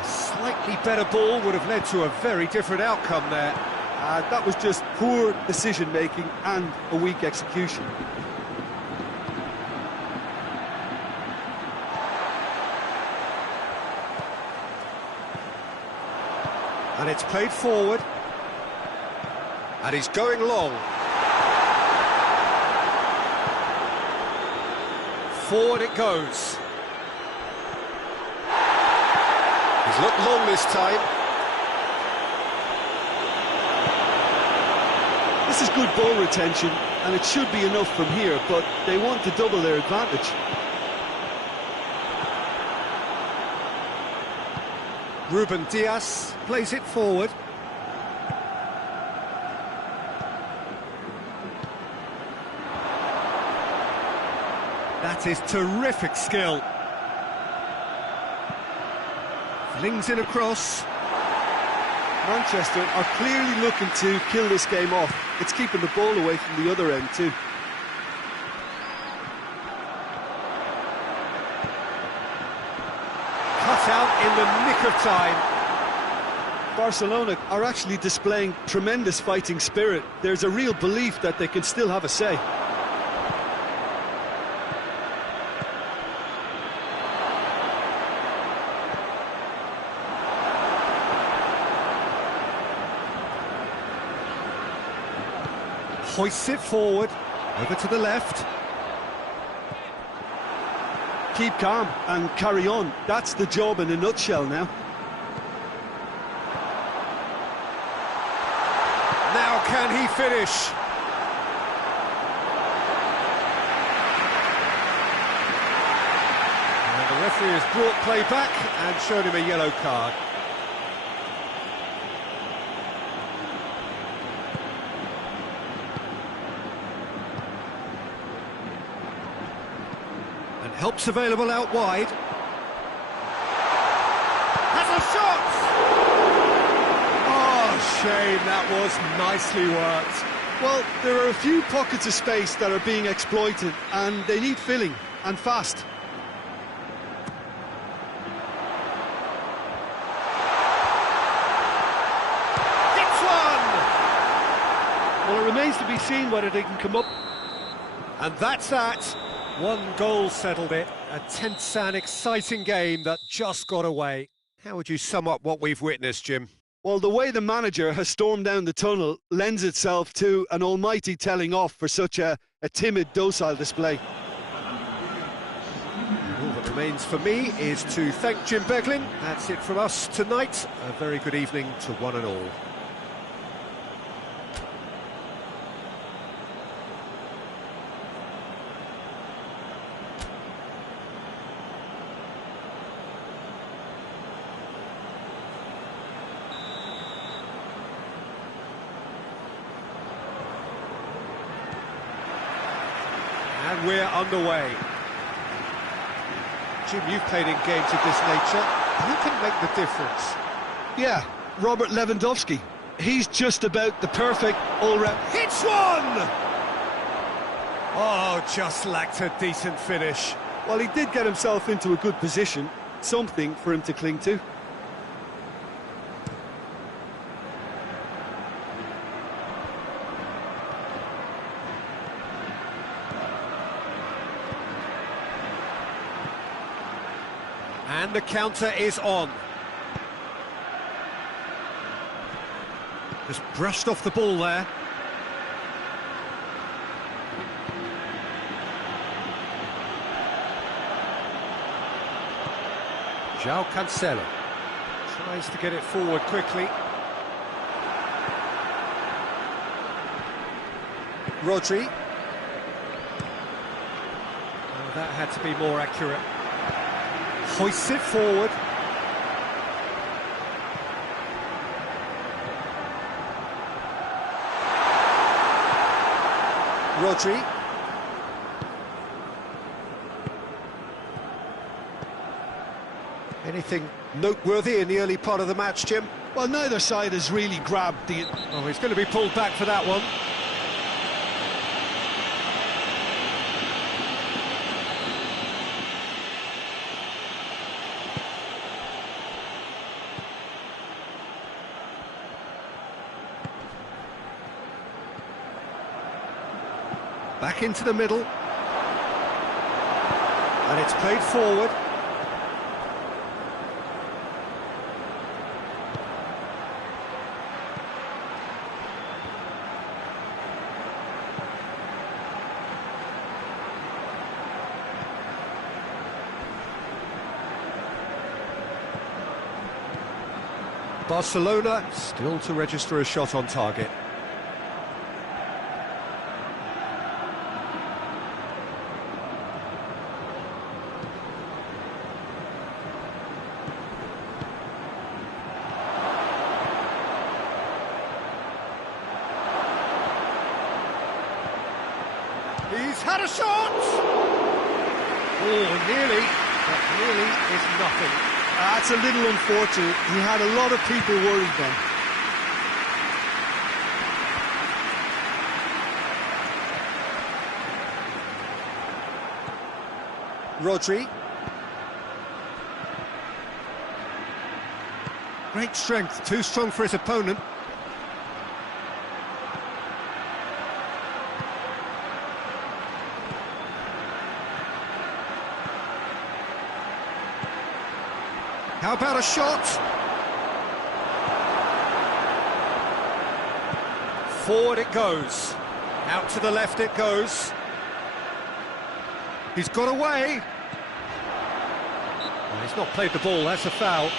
A slightly better ball would have led to a very different outcome there. That was just poor decision-making and a weak execution. And it's played forward. And he's going long. Forward it goes. He's looked long this time. This is good ball retention, and it should be enough from here, but they want to double their advantage. Ruben Dias plays it forward. That is terrific skill. Flings it across. Manchester are clearly looking to kill this game off. It's keeping the ball away from the other end too. Cut out in the nick of time. Barcelona are actually displaying tremendous fighting spirit. There's a real belief that they can still have a say. Hoists it forward, over to the left. Keep calm and carry on. That's the job in a nutshell now. Now can he finish? And the referee has brought play back and shown him a yellow card. And help's available out wide. Has a shot! Shame, that was nicely worked. Well, there are a few pockets of space that are being exploited, and they need filling, and fast. Hits one! Well, it remains to be seen whether they can come up. And that's that. One goal settled it. A tense and exciting game that just got away. How would you sum up what we've witnessed, Jim? Well, the way the manager has stormed down the tunnel lends itself to an almighty telling off for such a timid, docile display. All that remains for me is to thank Jim Beglin. That's it from us tonight. A very good evening to one and all. And we're underway. Jim, you've played in games of this nature. Who can make the difference? Yeah, Robert Lewandowski. He's just about the perfect all-round. Hits one! Oh, just lacked a decent finish. Well, he did get himself into a good position. Something for him to cling to. And the counter is on. Just brushed off the ball there. João Cancelo tries to get it forward quickly. Rodri. Oh, that had to be more accurate. Hoists it forward. Rodri. Anything noteworthy in the early part of the match, Jim? Well, neither side has really grabbed the... Oh, he's going to be pulled back for that one. Back into the middle. And it's played forward. Barcelona still to register a shot on target. He's had a shot! Oh, nearly, but nearly is nothing. That's a little unfortunate. He had a lot of people worried then. Rodri. Great strength, too strong for his opponent. How about a shot? Forward it goes. Out to the left it goes. He's got away. Well, he's not played the ball, that's a foul.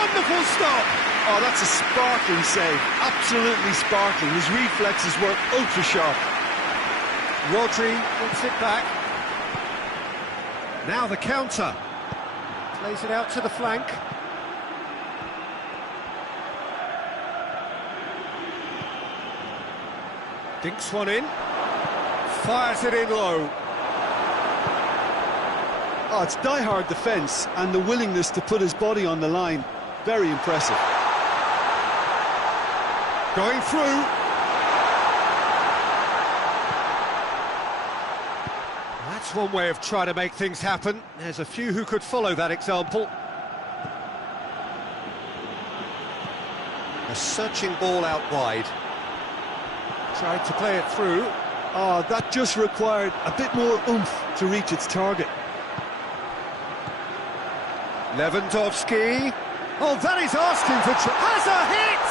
Wonderful stop! Oh, that's a sparkling save. Absolutely sparkling. His reflexes were ultra sharp. Rodri gets it back. Now the counter. Plays it out to the flank. Dinks one in. Fires it in low. Oh, it's die-hard defence and the willingness to put his body on the line. Very impressive. Going through. That's one way of trying to make things happen. There's a few who could follow that example. A searching ball out wide. Tried to play it through. Oh, that just required a bit more oomph to reach its target. Lewandowski. Oh, that is asking for... Has a hit!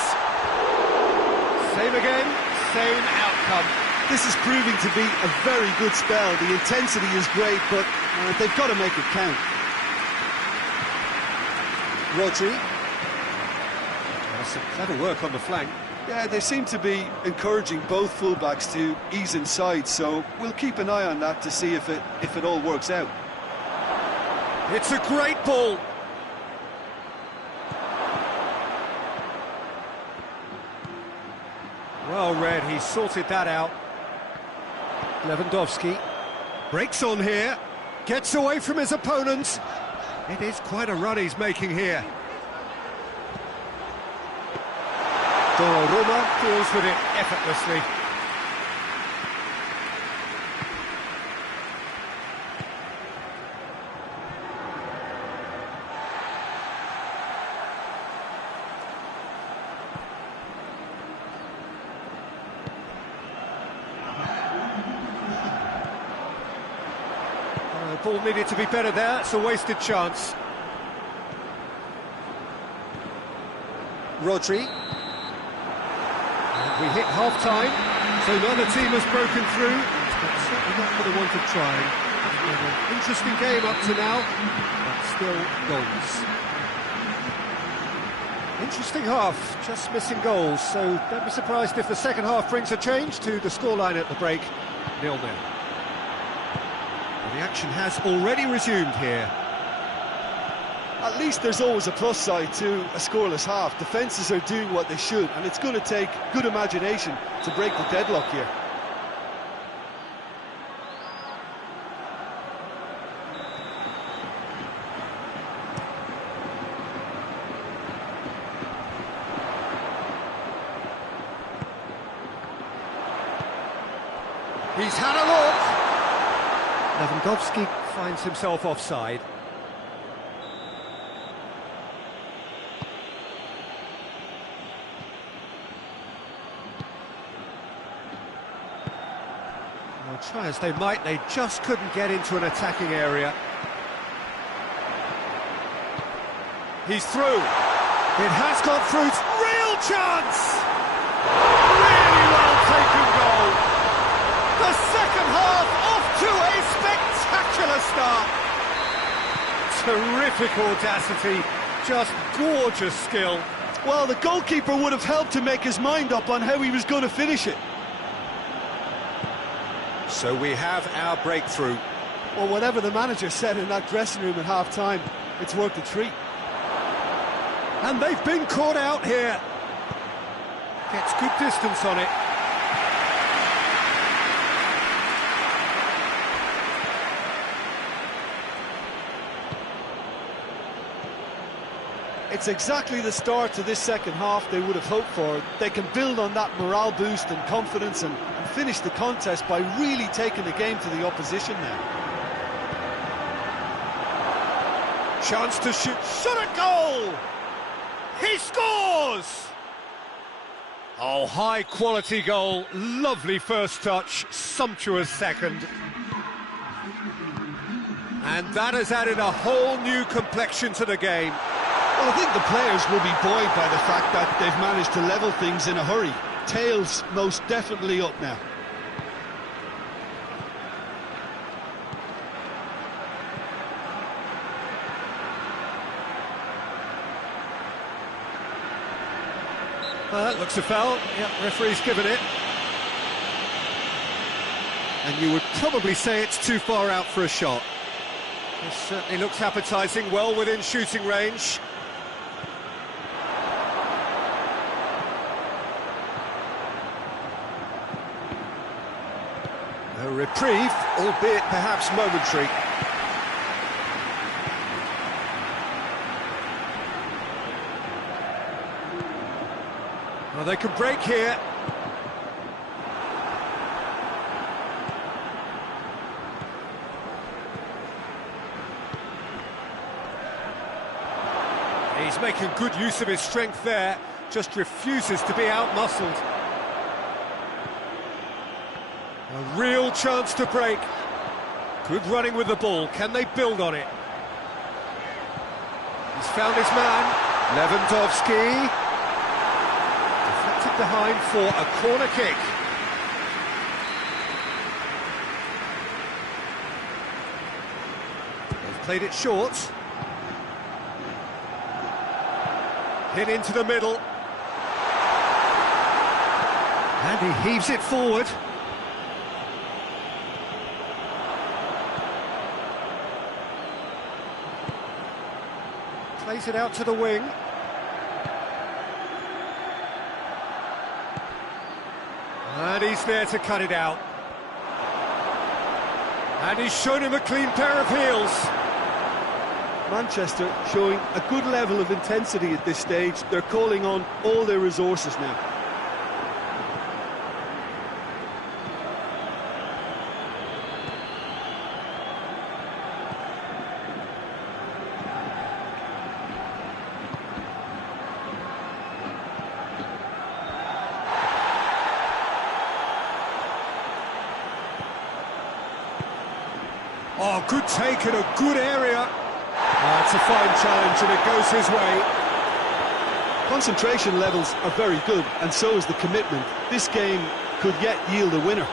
Same again, same outcome. This is proving to be a very good spell. The intensity is great, but they've got to make it count. Rodri. Some clever work on the flank. Yeah, they seem to be encouraging both fullbacks to ease inside, so we'll keep an eye on that to see if it all works out. It's a great ball. Well read, he sorted that out. Lewandowski breaks on here, gets away from his opponents. It is quite a run he's making here. Donnarumma deals with it effortlessly. Ball needed to be better there, it's a wasted chance. Rodri. And we hit half-time, so neither team has broken through, but certainly not for the want of trying. It's been an interesting game up to now, but still goals. Interesting half, just missing goals, so don't be surprised if the second half brings a change to the scoreline at the break, 0-0. The action has already resumed here. At least there's always a plus side to a scoreless half. Defences are doing what they should, and it's going to take good imagination to break the deadlock here. He's had a look. Lewandowski finds himself offside. Well, try as they might, they just couldn't get into an attacking area. He's through. It has gone through. Real chance! Really well taken goal. The second half off to a spectacular start. Terrific audacity, just gorgeous skill. Well, the goalkeeper would have helped to make his mind up on how he was going to finish it. So we have our breakthrough. Well, whatever the manager said in that dressing room at half-time, it's worth a treat. And they've been caught out here. Gets good distance on it. It's exactly the start to this second half they would have hoped for. They can build on that morale boost and confidence and finish the contest by really taking the game to the opposition now. Chance to shoot. Shot a goal! He scores! Oh, high-quality goal. Lovely first touch. Sumptuous second. And that has added a whole new complexion to the game. Well, I think the players will be buoyed by the fact that they've managed to level things in a hurry. Tails most definitely up now. That looks a foul. Yep, referee's given it. And you would probably say it's too far out for a shot. This certainly looks appetising, well within shooting range. A reprieve, albeit perhaps momentary. Well, they can break here. He's making good use of his strength there, just refuses to be out-muscled. A real chance to break. Good running with the ball. Can they build on it? He's found his man. Lewandowski. Deflected behind for a corner kick. They've played it short. Hit into the middle. And he heaves it forward. Plays it out to the wing. And he's there to cut it out. And he's shown him a clean pair of heels. Manchester showing a good level of intensity at this stage. They're calling on all their resources now. Oh, good take in a good area. It's a fine challenge and it goes his way. Concentration levels are very good, and so is the commitment. This game could yet yield a winner.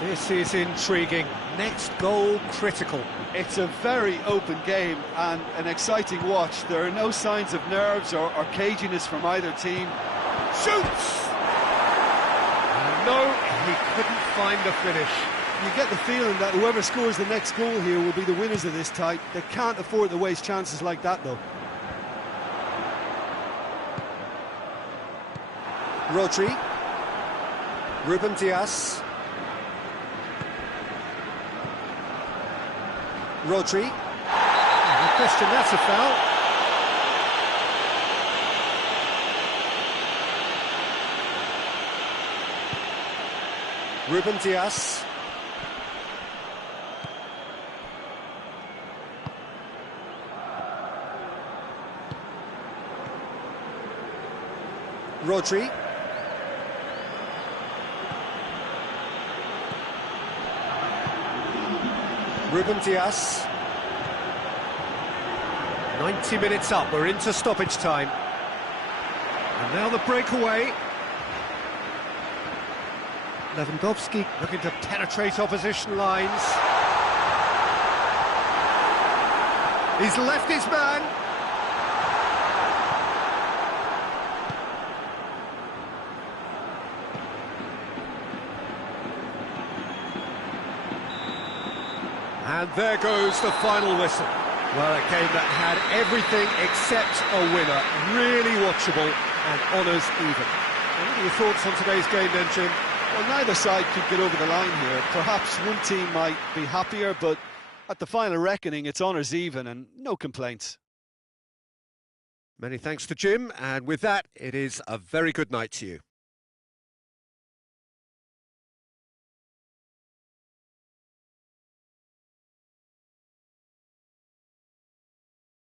This is intriguing. Next goal critical. It's a very open game and an exciting watch. There are no signs of nerves or caginess from either team. Shoots! And no, he couldn't find the finish. You get the feeling that whoever scores the next goal here will be the winners of this tie. They can't afford to waste chances like that, though. Rodri. Ruben Dias. Rodri. No question, that's a foul. Ruben Dias. Rodri. Ruben Dias. 90 minutes up, we're into stoppage time. And now the breakaway. Lewandowski looking to penetrate opposition lines. He's left his man. And there goes the final whistle. Well, a game that had everything except a winner. Really watchable and honours even. What are your thoughts on today's game then, Jim? Well, neither side could get over the line here. Perhaps one team might be happier, but at the final reckoning, it's honours even and no complaints. Many thanks to Jim, and with that, it is a very good night to you.